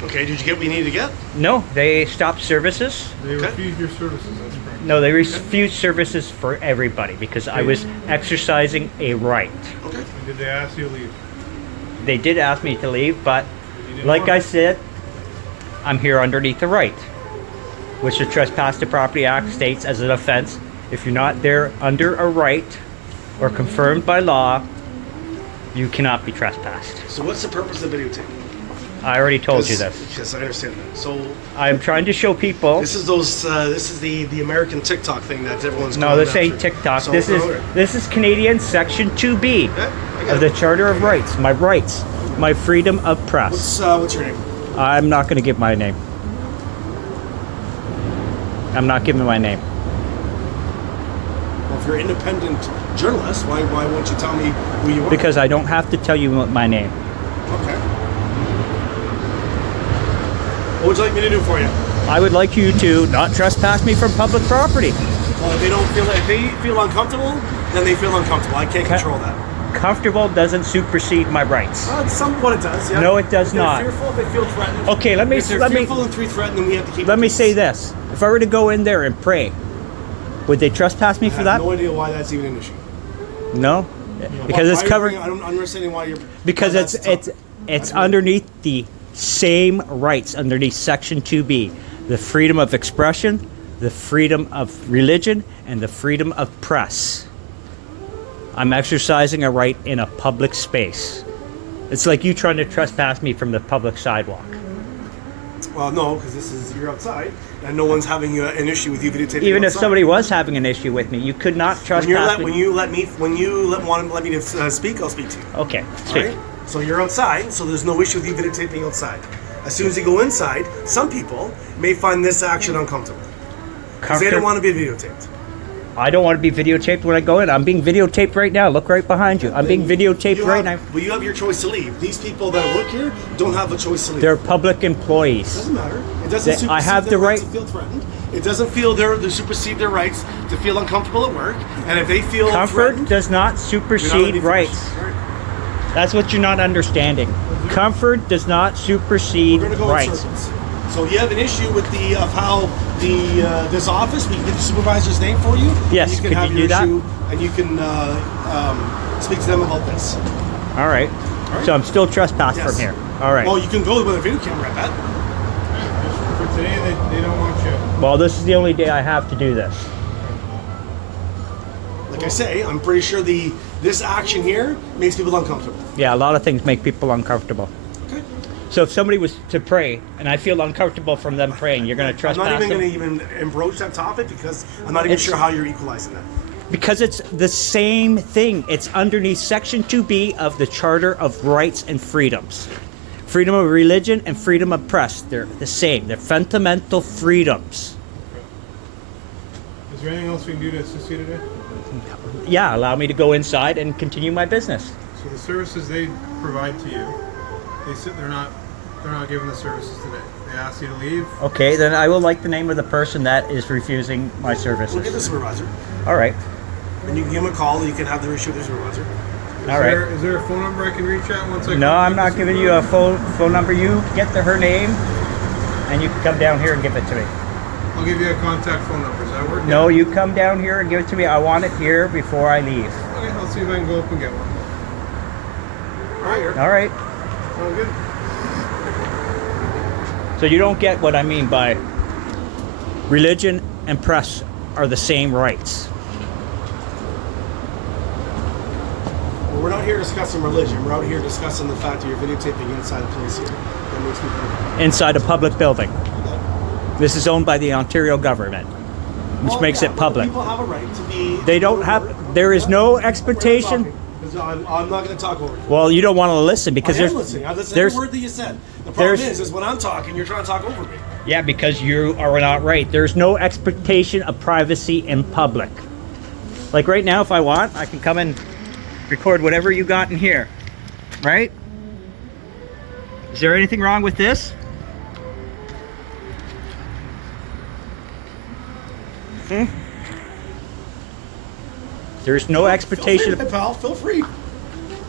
Okay, did you get what you needed to get? No, they stopped services. They Okay. refuse your services, that's correct. No, they refused services for everybody because I was exercising a right. Okay. And did they ask you to leave? They did ask me to leave, but You didn't like want I to. said, I'm here underneath the right, which the Trespass to Property Act states as an offense. If you're not there under a right or confirmed by law, You cannot be trespassed. So what's the purpose of videotaping? I already told you this. Yes, I understand that. So I'm trying to show people. this is those. This is the American TikTok thing that everyone's. No, going this ain't after. TikTok. So, This is Canadian Section 2B Yeah, I got of the it. Charter of Rights. My rights, my freedom of press. What's your name? I'm not going to give my name. I'm not giving my name. Well, if you're an independent journalist, why won't you tell me who you are? Because I don't have to tell you my name. Okay. What would you like me to do for you? I would like you to not trespass me from public property. Well, if they feel uncomfortable, then they feel uncomfortable. I can't control that. Comfortable doesn't supersede my rights. Somewhat it does. Yeah. No, it does If they're not. Fearful, if they feel threatened. Okay, If they're fearful and threatened, then we have to keep. let me say this. If I were to go in there and pray, would they trespass me I for have that? no idea why that's even an issue. No, because it's Why are you covered. bringing- I don't understand why you're. Because why it's that's it's underneath the same rights underneath Section 2B, the freedom of expression, the freedom of religion, and the freedom of press. I'm exercising a right in a public space. It's like you trying to trespass me from the public sidewalk. Well, no, because you're outside, and no one's having an issue with you videotaping. Even if outside. somebody was having an issue with me, you could not trespass me. When you let me to speak, I'll speak to you. Okay, speak. Alright? So you're outside, so there's no issue with you videotaping outside. As soon as you go inside, some people may find this action uncomfortable because they don't want to be videotaped. I don't want to be videotaped when I go in. I'm being videotaped right now. Look right behind you. I'm being videotaped right now. Well, you have your choice to leave. These people that work here don't have a choice to leave. They're public employees. Doesn't matter. It doesn't supersede I have their the rights right. to feel threatened. It doesn't feel they supersede their rights to feel uncomfortable at work. And if they feel Comfort threatened, does not you're not supersede letting rights. That's what you're not understanding. Comfort does not supersede We're going to go in rights. circles. So you have an issue with how this office, we can get the supervisor's name for you. Yes, and you could can have you your do that? issue, and you can speak to them about this. All right. right. So I'm still trespassed Yes. from here. All right. Well, you can go with a video camera, I bet. For today, they don't want you. Well, this is the only day I have to do this. Like I say, I'm pretty sure this action here makes people uncomfortable. Yeah, a lot of things make people uncomfortable. Okay. So if somebody was to pray and I feel uncomfortable from them praying, you're going to I'm trespass not even them? going to even broach that topic because I'm not even sure how you're equalizing that. Because it's the same thing. It's underneath Section 2B of the Charter of Rights and Freedoms. Freedom of religion and freedom of press. They're the same. They're fundamental freedoms. Is there anything else we can do to assist you today? Yeah, allow me to go inside and continue my business. So the services they provide to you, they're not giving the services today. They ask you to leave. Okay, then I will like the name of the person that is refusing my services. We'll get the supervisor. All right. And you can give them a call and you can have their issue with the supervisor. All right. Is there a phone number I can reach out once I No, I'm not contact the giving you a phone number. You get her name, and you can come down here and give it to me. I'll give you a contact phone number. Does that work? No, you come down here and give it to me. I want it here before I leave. Okay, I'll see if I can go up and get one. All right. All right. Sound good? So you don't get what I mean by religion and press are the same rights. Well, we're not here discussing religion. We're out here discussing the fact that you're videotaping inside a place here. That makes me uncomfortable. Inside a public building. This is owned by the Ontario government, which makes it public. People have a right to be. They don't have. There is no expectation. I'm not going to talk over you. Well, you don't want to listen because I am there's. listening. I listen to there's every word that you said. The problem there's- is when I'm talking, you're trying to talk over me. Yeah, because you are not right. There's no expectation of privacy in public. Like right now, if I want, I can come and record whatever you got in here. Right? Is there anything wrong with this? There's no expectation Feel free, of... pal. Feel free.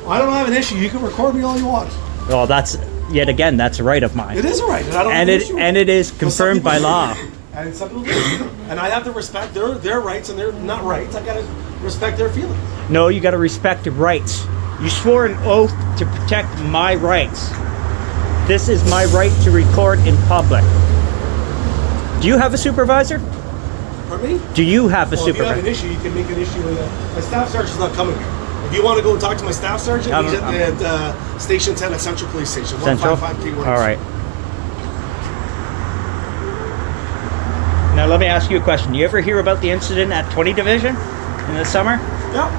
I don't have an issue. You can record me all you want. Well, that's, yet again, that's a right of mine. It is a right, and I don't have And an it, issue with and it is But some confirmed by people- law. And some people do. And I have to respect their rights and their not rights. I gotta respect their feelings. No, you got to respect the rights. You swore an oath to protect my rights. This is my right to record in public. Do you have a supervisor? Pardon me? Do you have a Well, if you have supervisor? an issue, you can make an issue with a staff sergeant's not coming here. If you want to go and talk to my staff sergeant, I'm- he's at the Station 10 at Central Police Station. Central? 155 All right. Now let me ask you a question. Do you ever hear about the incident at 20 Division in the summer Yeah.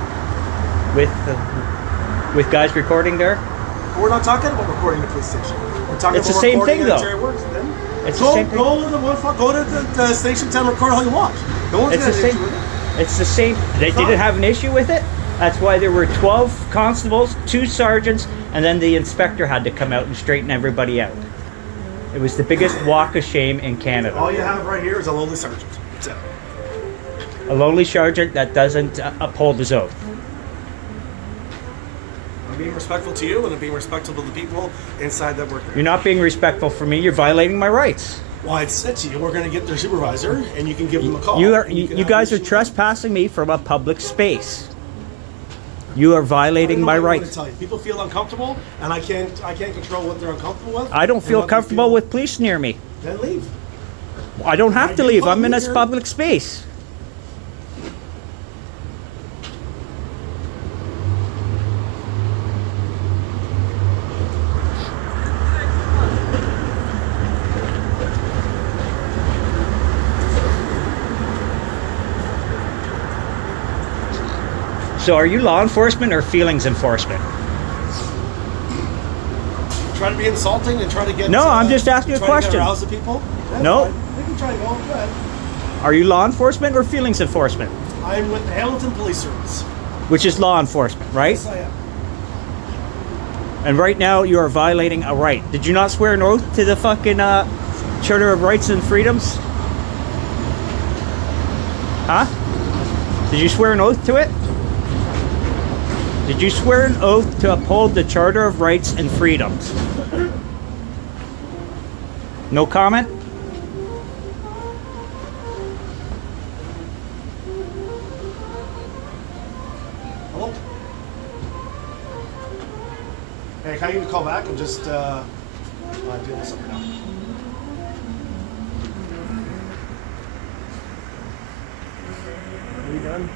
with guys recording there? We're not talking about recording the police station. We're talking It's about the same recording thing, at though. Jerry Works. Then It's go, the same thing. go to the Station 10, record all you want. No one's It's got the an same. issue with it. It's the same. They Fine. didn't have an issue with it. That's why there were 12 constables, 2 sergeants, and then the inspector had to come out and straighten everybody out. It was the biggest walk of shame in Canada. All you have right here is a lowly sergeant. That's it. A lowly sergeant that doesn't uphold his oath. I'm being respectful to you, and I'm being respectful to the people inside that work there. You're not being respectful for me. You're violating my rights. Well, I'd said to you, we're going to get their supervisor, and you can give them a call. You and can you have guys an are issue. trespassing me from a public space. You are I don't violating know my what I'm gonna rights. tell you. People feel uncomfortable, and I can't control what they're uncomfortable with. I don't and feel what they comfortable feel. with police near me. Then leave. I don't have to you leave. I'm in a public or- public space. So are you law enforcement or feelings enforcement? Try to be insulting and try to get. No, I'm just asking a try to get question. arouse the people. That's No. fine. We can try to go. Go ahead. Are you law enforcement or feelings enforcement? I'm with the Hamilton Police Service. Which is law enforcement, right? Yes, I am. And right now you are violating a right. Did you not swear an oath to the fucking Charter of Rights and Freedoms? Huh? Did you swear an oath to it? Did you swear an oath to uphold the Charter of Rights and Freedoms? No comment? Hello. Hey, can I give you a call back and just deal with something now? Are you done?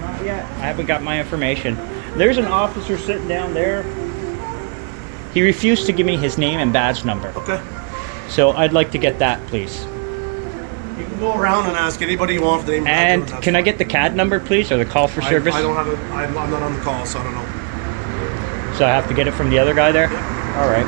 Not yet. I haven't got my information. There's an officer sitting down there. He refused to give me his name and badge number. Okay. So I'd like to get that, please. You can go around and ask anybody you want for the name. And can I get the CAD number, please, or the call for service? I don't have it. I'm not on the call, so I don't know. So I have to get it from the other guy there? All right.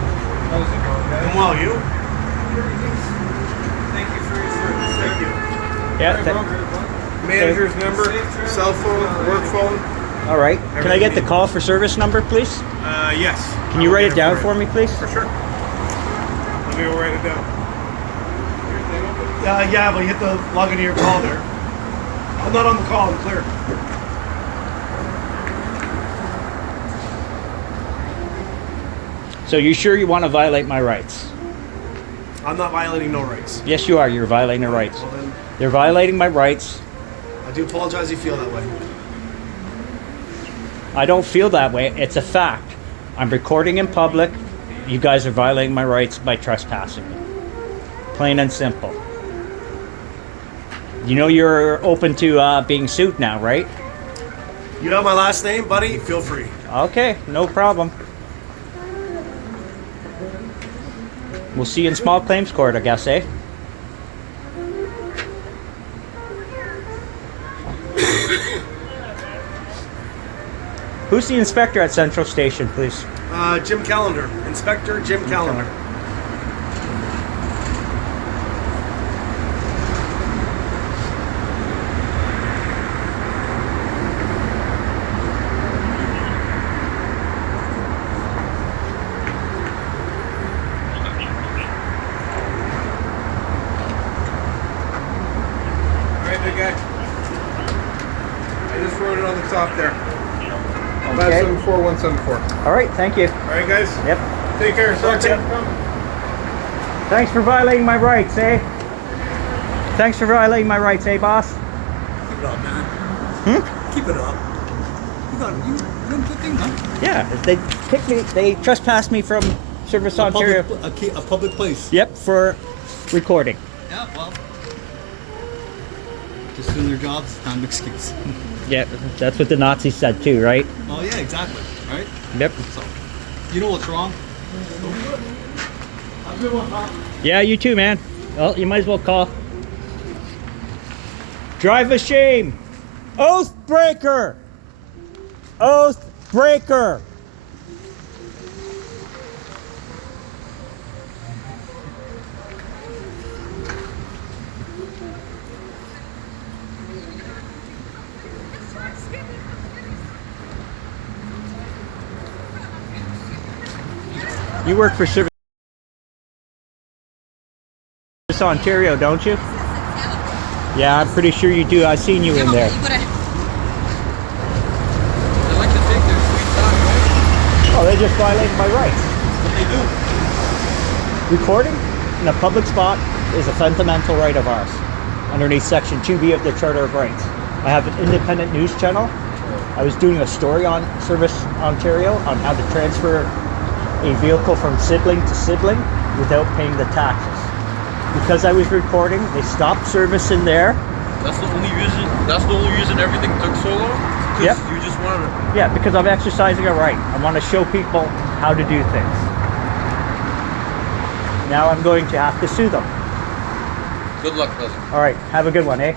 And well, you. Thank you for your service. Thank you. Yeah. Manager's number, cell phone, work phone. All right. Can I get the call for service number, please? Yes. Can you write it down for me, please? For sure. Let me write it down. Yeah, but you have to log into your call there. I'm not on the call. I'm clear. So you sure you want to violate my rights? I'm not violating no rights. Yes, you are. You're violating their rights. Well, then, They're violating my rights. I do apologize. You feel that way. I don't feel that way. It's a fact. I'm recording in public. You guys are violating my rights by trespassing me. Plain and simple. You know you're open to being sued now, right? You have my last name, buddy. Feel free. Okay, no problem. We'll see you in small claims court, I guess, eh? Who's the inspector at Central Station, please? Jim Callender. Inspector Jim Callender. Alright, big guy. I just wrote it on the top there. Okay. 574-174. All right, thank you. Alright, guys. Yep. Take care. Sergeant. Thanks for violating my rights, eh? Thanks for violating my rights, eh, boss? Keep it up, man. Hmm? Keep it up. You got you. thing, huh? Yeah, they kicked me. They trespassed me from Service Ontario. A public place. Yep, for recording. Yeah, well. Just doing their jobs, not an excuse. Yeah, that's what the Nazis said too, right? Oh yeah, exactly. Right? Yep. So, you know what's wrong? Have a good one, Tom. Yeah, you too, man. Well, you might as well call. Drive a shame. Oath breaker. Oath breaker. You work for Service Ontario, don't you? Yeah, I'm pretty sure you do. I've seen you in there. They like to take their sweet time, right? Oh, they just violated my rights. What they do. Recording in a public spot is a fundamental right of ours underneath Section 2B of the Charter of Rights. I have an independent news channel. I was doing a story on Service Ontario on how to transfer a vehicle from sibling to sibling without paying the taxes. Because I was recording, they stopped service in there. That's the only reason. That's the only reason everything took so long. Yep. You just wanted to. Yeah, because I'm exercising a right. I want to show people how to do things. Now I'm going to have to sue them. Good luck, cousin. All right, have a good one, eh?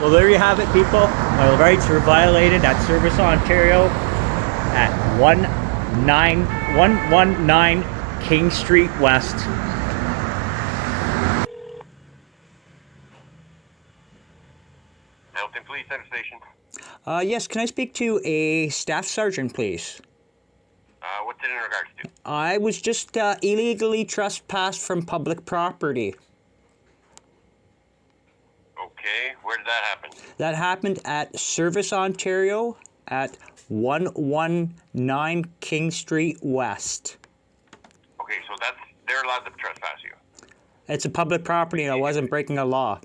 Well, there you have it, people. My rights were violated at Service Ontario at 119 King Street West. Hamilton Police Center Station. Yes, can I speak to a staff sergeant, please? What's it in regards to? I was just illegally trespassed from public property. Okay, where did that happen? That happened at Service Ontario at 119 King Street West. Okay, so they're allowed to trespass you. It's a public property and I wasn't breaking a law.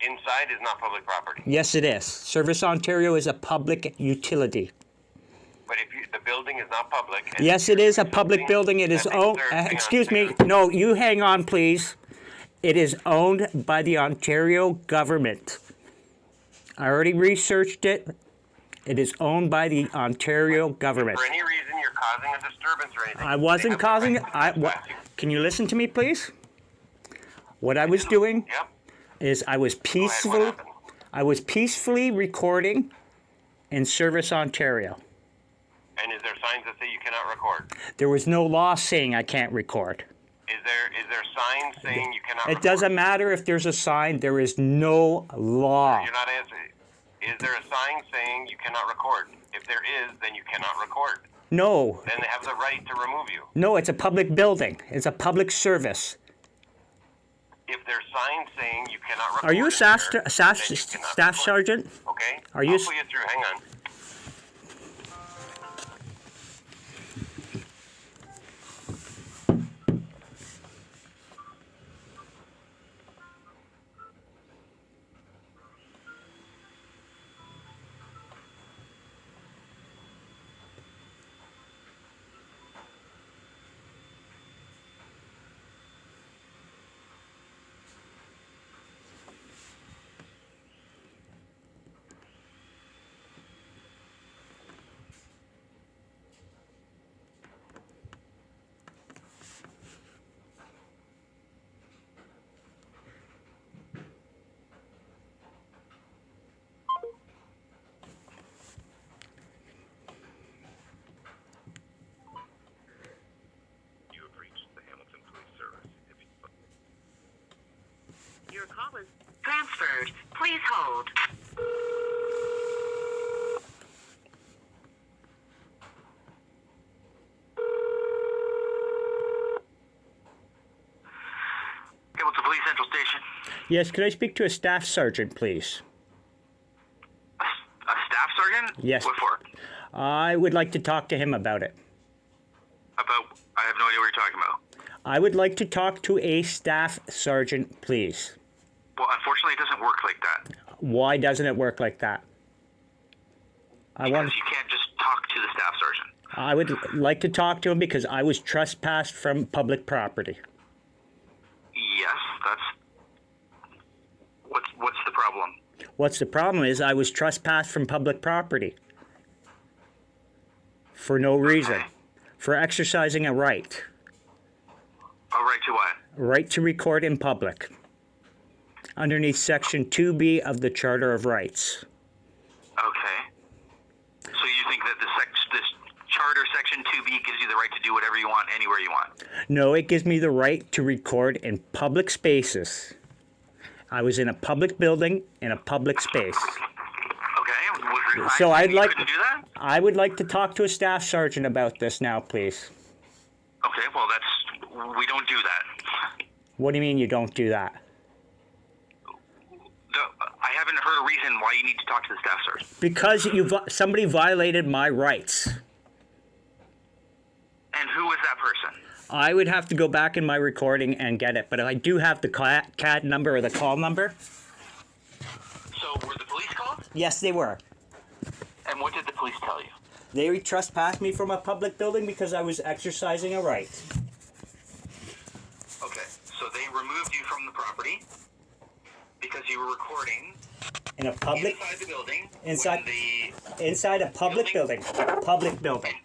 Inside is not public property. Yes, it is. Service Ontario is a public utility. But if the building is not public. And Yes, it is a public building. It is owned. Excuse me. No, you hang on, please. It is owned by the Ontario government. I already researched it. It is owned by the Ontario government. For any reason you're causing a disturbance or anything. I wasn't causing it. Can you listen to me, please? What I was doing is I was peacefully recording in Service Ontario. And is there signs that say you cannot record? There was no law saying I can't record. Is there signs saying you cannot record? It doesn't matter if there's a sign. There is no law. You're not answering. Is there a sign saying you cannot record? If there is, then you cannot record. No. Then they have the right to remove you. No, it's a public building. It's a public service. If there's signs saying you cannot record. Are you a staff record. sergeant? Okay. Are you? I'll pull you through. Hang on. Your call is transferred. Please hold. Hamilton Police Central Station. Yes, could I speak to a staff sergeant, please? A staff sergeant? Yes. What for? I would like to talk to him about it. About, I have no idea what you're talking about. I would like to talk to a staff sergeant, please. Well, unfortunately, it doesn't work like that. Why doesn't it work like that? Because you can't just talk to the staff sergeant. I would like to talk to him because I was trespassed from public property. Yes, that's... What's the problem? What's the problem is I was trespassed from public property. For no reason. Okay. For exercising a right. A right to what? Right to record in public. Underneath Section 2B of the Charter of Rights. Okay. So you think that this Charter Section 2B gives you the right to do whatever you want, anywhere you want? No, it gives me the right to record in public spaces. I was in a public building in a public space. Okay. So I'd like. Couldn't do that? I would like to talk to a staff sergeant about this now, please. Okay. Well, we don't do that. What do you mean you don't do that? I haven't heard a reason why you need to talk to the staff sergeant. Because somebody violated my rights. And who is that person? I would have to go back in my recording and get it, but I do have the CAD number or the call number. So were the police called? Yes, they were. And what did the police tell you? They trespassed me from a public building because I was exercising a right. Okay, so they removed you from the property because you were recording in a public inside the building. Inside a public building. Public building.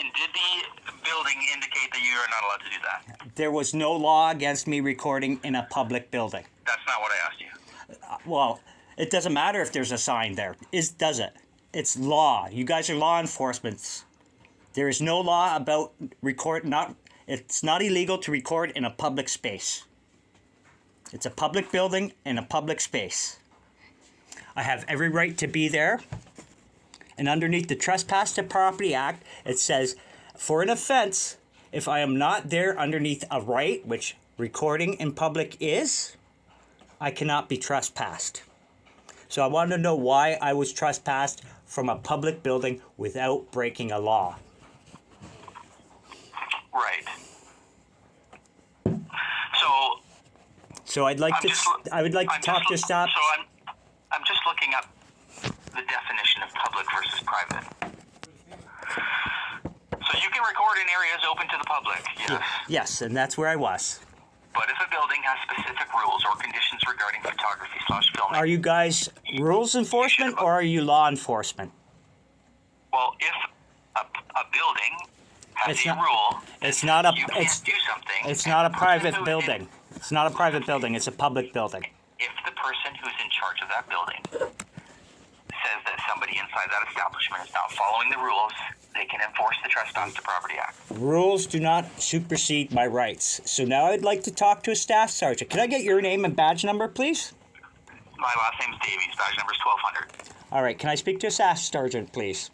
And did the building indicate that you are not allowed to do that? There was no law against me recording in a public building. That's not what I asked you. Well, it doesn't matter if there's a sign there. Does it? It's law. You guys are law enforcement. There is no law about it's not illegal to record in a public space. It's a public building in a public space. I have every right to be there. And underneath the Trespass to Property Act, it says, for an offense, if I am not there underneath a right, which recording in public is, I cannot be trespassed. So I want to know why I was trespassed from a public building without breaking a law. Right. So I would like to talk to stop. So I'm just looking up the definition of public versus private. So you can record in areas open to the public, yes. Yes, and that's where I was. But if a building has specific rules or conditions regarding photography/filming... Are you guys rules enforcement or are you law enforcement? Well, if a building has a rule, it's not a. You can't do something. It's not a private building. It's not a private building. It's a public building. If the person who's in charge of that building says that somebody inside that establishment is not following the rules, they can enforce the Trespass to Property Act. Rules do not supersede my rights. So now I'd like to talk to a staff sergeant. Can I get your name and badge number, please? My last name's Davies. Badge number's 1200. All right. Can I speak to a staff sergeant, please?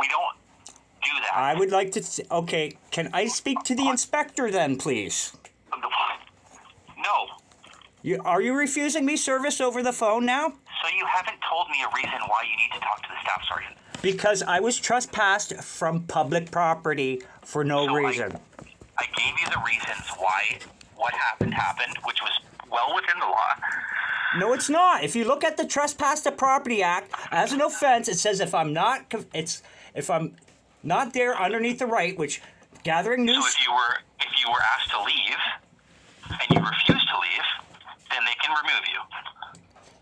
We don't do that. I would like to... Okay, can I speak to the inspector then, please? No. Are you refusing me service over the phone now? So you haven't told me a reason why you need to talk to the staff sergeant. Because I was trespassed from public property for no reason. I gave you the reasons why what happened, which was well within the law. No, it's not. If you look at the Trespass to Property Act, as an offense, it says if I'm not there underneath the right, which gathering news. So if you were asked to leave and you refused to leave, then they can remove you.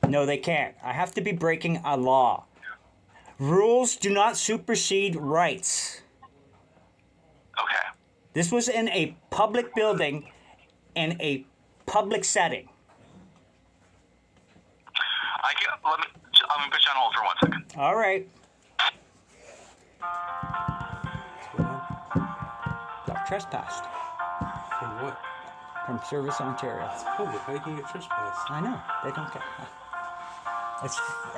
No, they can't. I have to be breaking a law. Rules do not supersede rights. Okay. This was in a public building in I'm gonna put you on hold for 1 second. All right. Got trespassed. From what? From Service Ontario. It's public. How you can get trespassed? I know. They don't care.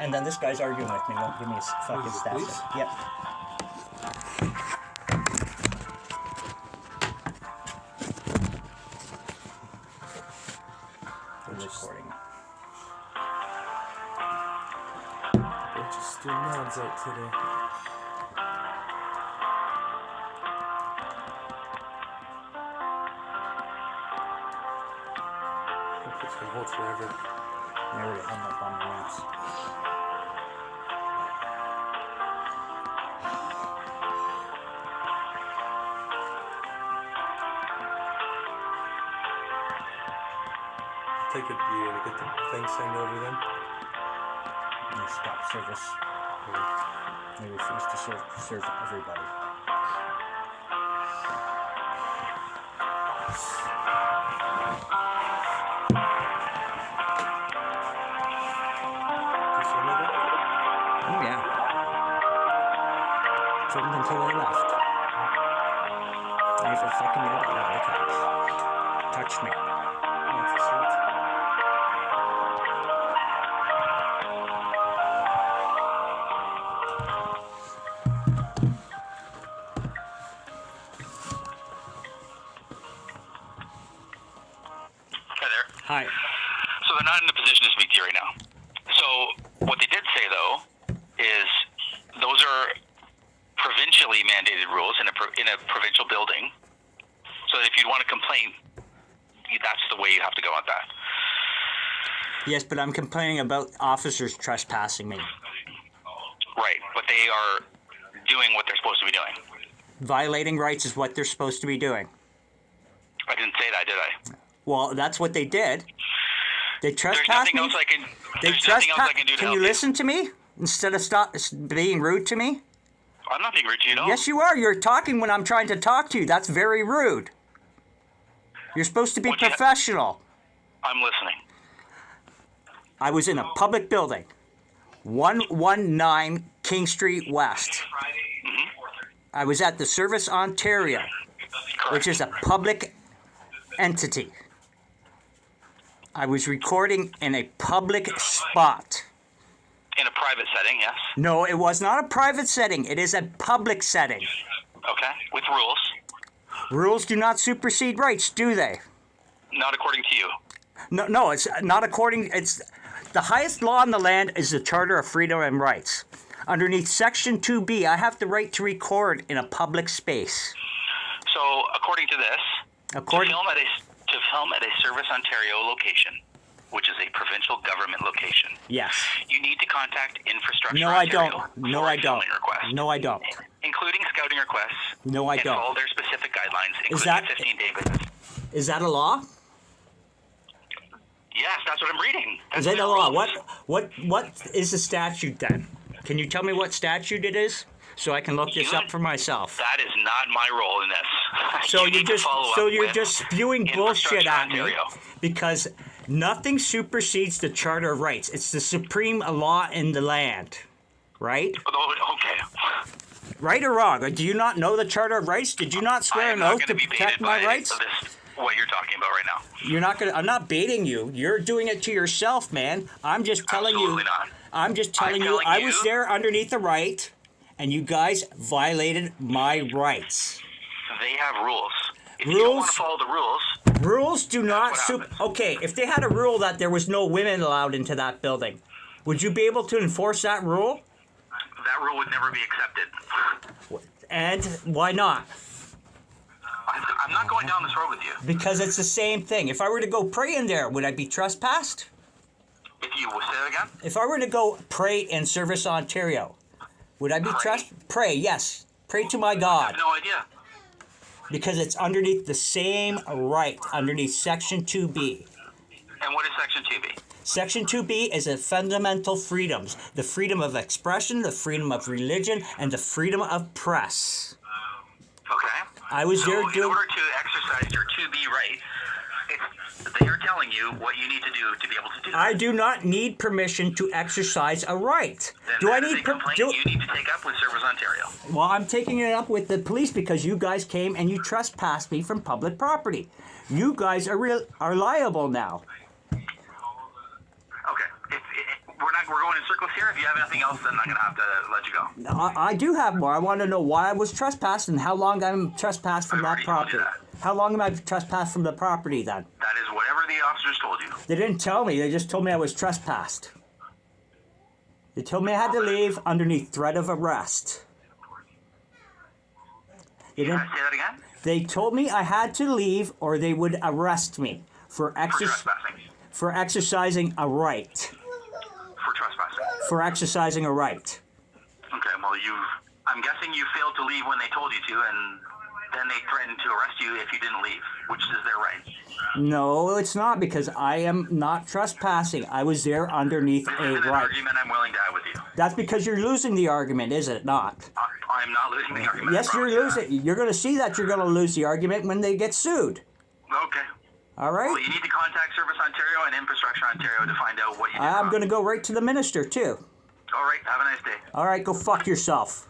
And then this guy's arguing with me. Won't give me a fucking Is it stat. police? Yep. I'm recording. They're just doing nods out today. It puts me on hold forever. They already hung up on the ramps. Take it, you gonna get the thing signed over then? They stopped service. They refused to serve everybody. Oh yeah. Told them until they left. I even fucking knew that the cops touched me. That's assault. Hi there. Hi. So they're not in a position to speak to you right now. So what they did say, though, is those are provincially mandated rules in a provincial building. So if you want to complain, that's the way you have to go on that. Yes, but I'm complaining about officers trespassing me. Right, but they are doing what they're supposed to be doing. Violating rights is what they're supposed to be doing. I didn't say that, did I? Well, that's what they did. They There's trespassed nothing me. else I can. They There's nothing else I trespassed. can do to Can help you listen to me instead of stop being rude to me? I'm not being rude to you, no. Yes, you are. You're talking when I'm trying to talk to you. That's very rude. You're supposed to be professional. I'm listening. I was in a public building, 119 King Street West. I was at the Service Ontario, which is a public entity. I was recording in a public spot. In a private setting, yes. No, it was not a private setting. It is a public setting. Okay, with rules. Rules do not supersede rights, do they? Not according to you. No, it's not according. It's the highest law in the land is the Charter of Freedom and Rights. Underneath Section 2B, I have the right to record in a public space. So, according to this, to film at a Service Ontario location, which is a provincial government location, Yes. you need to contact Infrastructure No, I Ontario don't. No, for a I don't. filming request, No, I don't. including scouting requests. No, I and don't. all their specific guidelines, Is including that- a 15-day visit. Is that a law? Yes, that's what I'm reading. Is it a law? What is the statute then? Can you tell me what statute it is so I can look this up for myself? That is not my role in this. So You need to follow up you're with just spewing bullshit Infrastructure at me Ontario. because nothing supersedes the Charter of Rights. It's the supreme law in the land, right? Oh, okay. Right or wrong? Do you not know the Charter of Rights? Did you not swear an oath to protect my rights? What you're talking about right now. You're not gonna. I'm not baiting you. You're doing it to yourself, man. I'm just telling Absolutely you. not. I'm just telling you. I was there underneath the right, and you guys violated my rights. They have rules. If you don't want to follow the rules, Rules do not. Okay, if they had a rule that there was no women allowed into that building, would you be able to enforce that rule? that rule would never be accepted. And why not? I'm not going down this road with you. Because it's the same thing. If I were to go pray in there, would I be trespassed? If you will say that again? If I were to go pray in Service Ontario, would I be trespassed? Pray, yes. Pray to my God. I have no idea. Because it's underneath the same right, underneath Section 2B. And what is Section 2B? Section 2B is a fundamental freedoms. The freedom of expression, the freedom of religion, and the freedom of press. Okay. I was there in order to exercise your 2B right, They are telling you what you need to do to be able to do that. I do not need permission to exercise a right. Then Do I that is need a complaint you need to take up with Service Ontario. Well, I'm taking it up with the police because you guys came and you trespassed me from public property. You guys are liable now. Okay. We're going in circles here. If you have anything else, then I'm going to have to let you go. I do have more. I want to know why I was trespassed and how long I'm trespassed from that property. How long am I trespassed from the property then? That is whatever the officers told you. They didn't tell me. They just told me I was trespassed. They told me I had to leave underneath threat of arrest. They didn't. Say that again? They told me I had to leave or they would arrest me for trespassing. for exercising a right. For trespassing. For exercising a right. Okay, well, I'm guessing you failed to leave when they told you to, and then they threatened to arrest you if you didn't leave, which is their right. No, it's not, because I am not trespassing. I was there underneath This a is an right. argument I'm willing to have with you. That's because you're losing the argument, is it not? I'm not losing the argument. Yes, you're losing. You're going to see that you're going to lose the argument when they get sued. Okay. All right? Well, you need to contact Service Ontario and Infrastructure Ontario to find out what you did I'm wrong. going to go right to the minister, too. All right, have a nice day. All right, go fuck yourself.